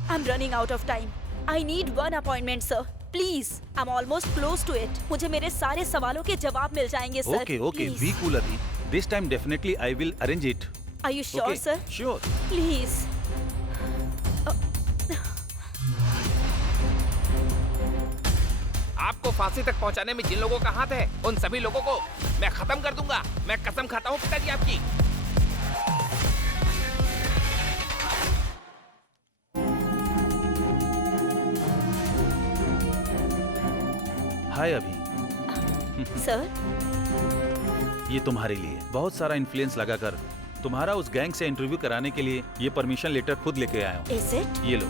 I am running out of time. I need one appointment sir, please. I am almost close to it. मुझे मेरे सारे सवालों के जवाब मिल जाएंगे सर। ओके, बी कूल अभी। This time definitely I will arrange it. Are you sure sir? Sure. Please. आपको फांसी तक पहुंचाने में जिन लोगों का हाथ है उन सभी लोगों को मैं खत्म कर दूंगा। मैं कसम खाता हूँ पिताजी आपकी। हाय अभी। सर ये तुम्हारे लिए बहुत सारा इन्फ्लुएंस लगाकर तुम्हारा उस गैंग से इंटरव्यू कराने के लिए ये परमिशन लेटर खुद लेके आया हूँ। Is it? ये लो।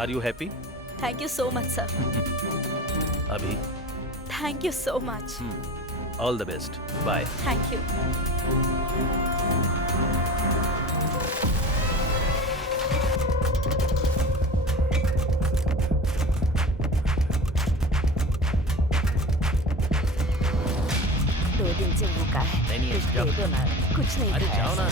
Are you happy? Thank you so much sir. अभी thank you so much. All the best. Bye. Thank you. दिन से भूखा है। नहीं, कुछ दे दो ना। कुछ नहीं अरे खाया जाओ ना।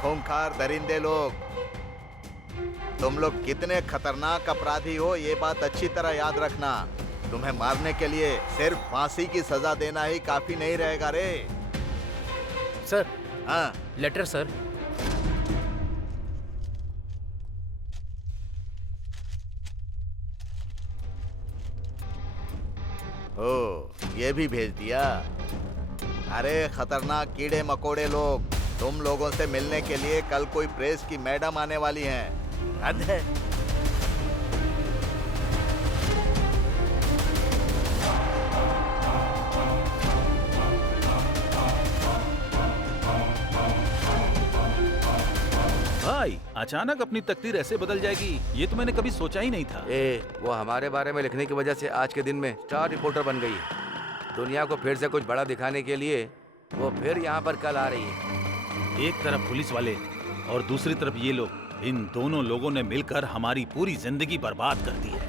खूंखार दरिंदे लोग, तुम लोग कितने खतरनाक अपराधी हो ये बात अच्छी तरह याद रखना। तुम्हें मारने के लिए सिर्फ फांसी की सजा देना ही काफी नहीं रहेगा रे। सर। हाँ लेटर सर। ओ ये भी भेज दिया। अरे खतरनाक कीड़े मकोड़े लोग, तुम लोगों से मिलने के लिए कल कोई प्रेस की मैडम आने वाली हैं। हद है। भाई अचानक अपनी तकदीर ऐसे बदल जाएगी ये तो मैंने कभी सोचा ही नहीं था। वो हमारे बारे में लिखने की वजह से आज के दिन में स्टार रिपोर्टर बन गई है। दुनिया को फिर से कुछ बड़ा दिखाने के लिए वो फिर यहाँ पर कल आ रही है। एक तरफ पुलिस वाले और दूसरी तरफ ये लोग, इन दोनों लोगों ने मिलकर हमारी पूरी जिंदगी बर्बाद कर दी है।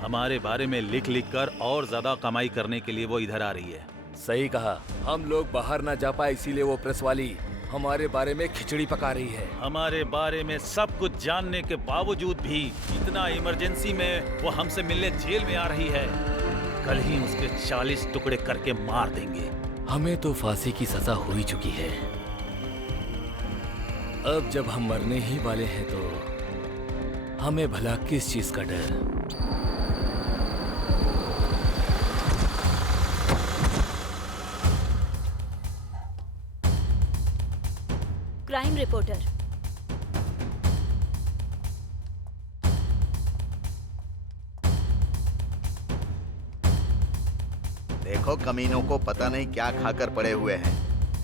हमारे बारे में लिख लिख कर और ज्यादा कमाई करने के लिए वो इधर आ रही है। सही कहा, हम लोग बाहर ना जा पाए इसीलिए वो प्रेस वाली हमारे बारे में खिचड़ी पका रही है। हमारे बारे में सब कुछ जानने के बावजूद भी इतना इमरजेंसी में वो हमसे मिलने जेल में आ रही है। कल ही उसके 40 टुकड़े करके मार देंगे। हमें तो फांसी की सजा हो ही चुकी है। अब जब हम मरने ही वाले हैं तो हमें भला किस चीज का डर। Crime reporter. देखो कमीनों को पता नहीं क्या खाकर पड़े हुए हैं।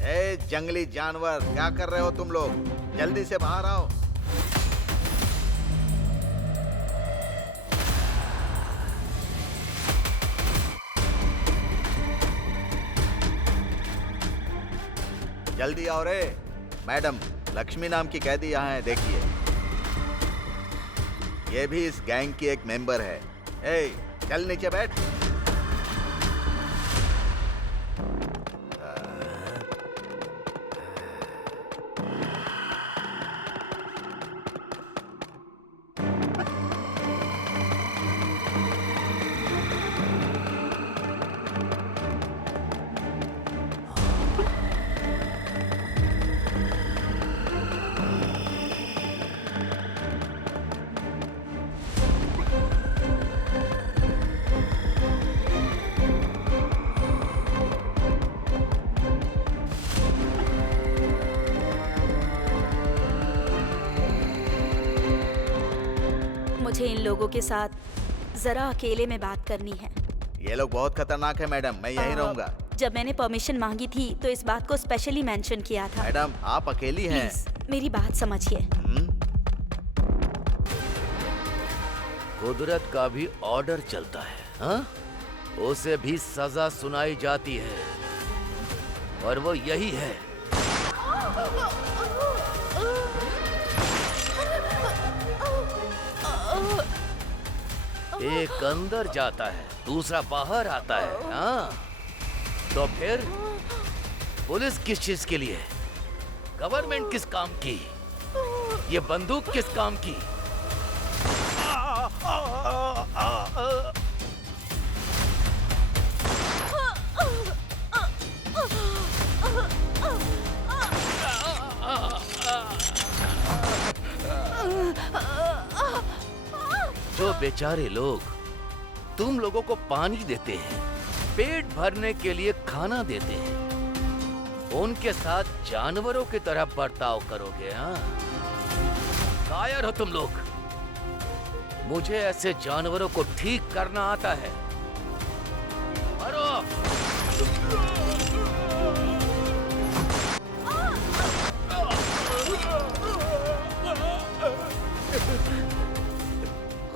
ए जंगली जानवर, क्या कर रहे हो तुम लोग? जल्दी से बाहर आओ। जल्दी आओ रे। मैडम, लक्ष्मी नाम की कैदी यहाँ है, देखिए। ये भी इस गैंग की एक मेंबर है। ए, चल नीचे बैठ। मुझे इन लोगों के साथ जरा अकेले में बात करनी है। ये लोग बहुत खतरनाक है मैडम, मैं यहीं रहूंगा। जब मैंने परमिशन मांगी थी तो इस बात को स्पेशली मेंशन किया था। मैडम, आप अकेली हैं। प्लीज मेरी बात समझिए। कुदरत का भी ऑर्डर चलता है, हाँ? उसे भी सजा सुनाई जाती है और वो यही है। एक अंदर जाता है, दूसरा बाहर आता है, हाँ? तो फिर पुलिस किस चीज के लिए? गवर्नमेंट किस काम की? ये बंदूक किस काम की? जो बेचारे लोग तुम लोगों को पानी देते हैं, पेट भरने के लिए खाना देते हैं, उनके साथ जानवरों की तरह बर्ताव करोगे, हाँ? कायर हो तुम लोग। मुझे ऐसे जानवरों को ठीक करना आता है। मारो!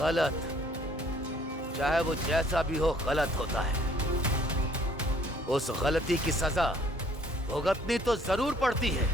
गलत, चाहे वो जैसा भी हो, गलत होता है। उस गलती की सजा भुगतनी तो जरूर पड़ती है।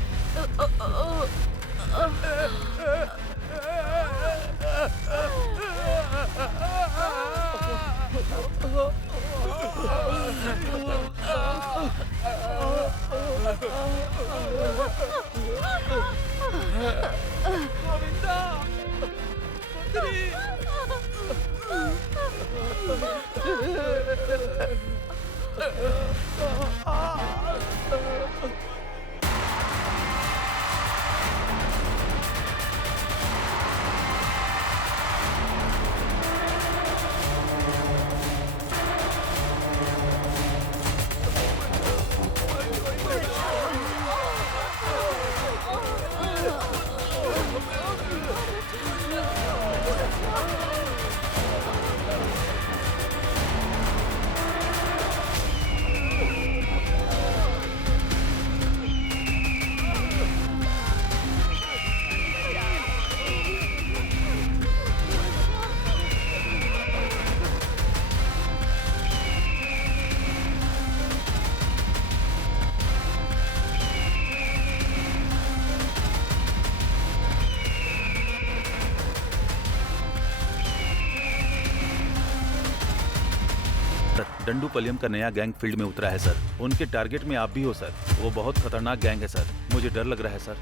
डंडूपलियम का नया गैंग फील्ड में उतरा है सर। उनके टारगेट में आप भी हो सर। वो बहुत खतरनाक गैंग है सर। मुझे डर लग रहा है सर।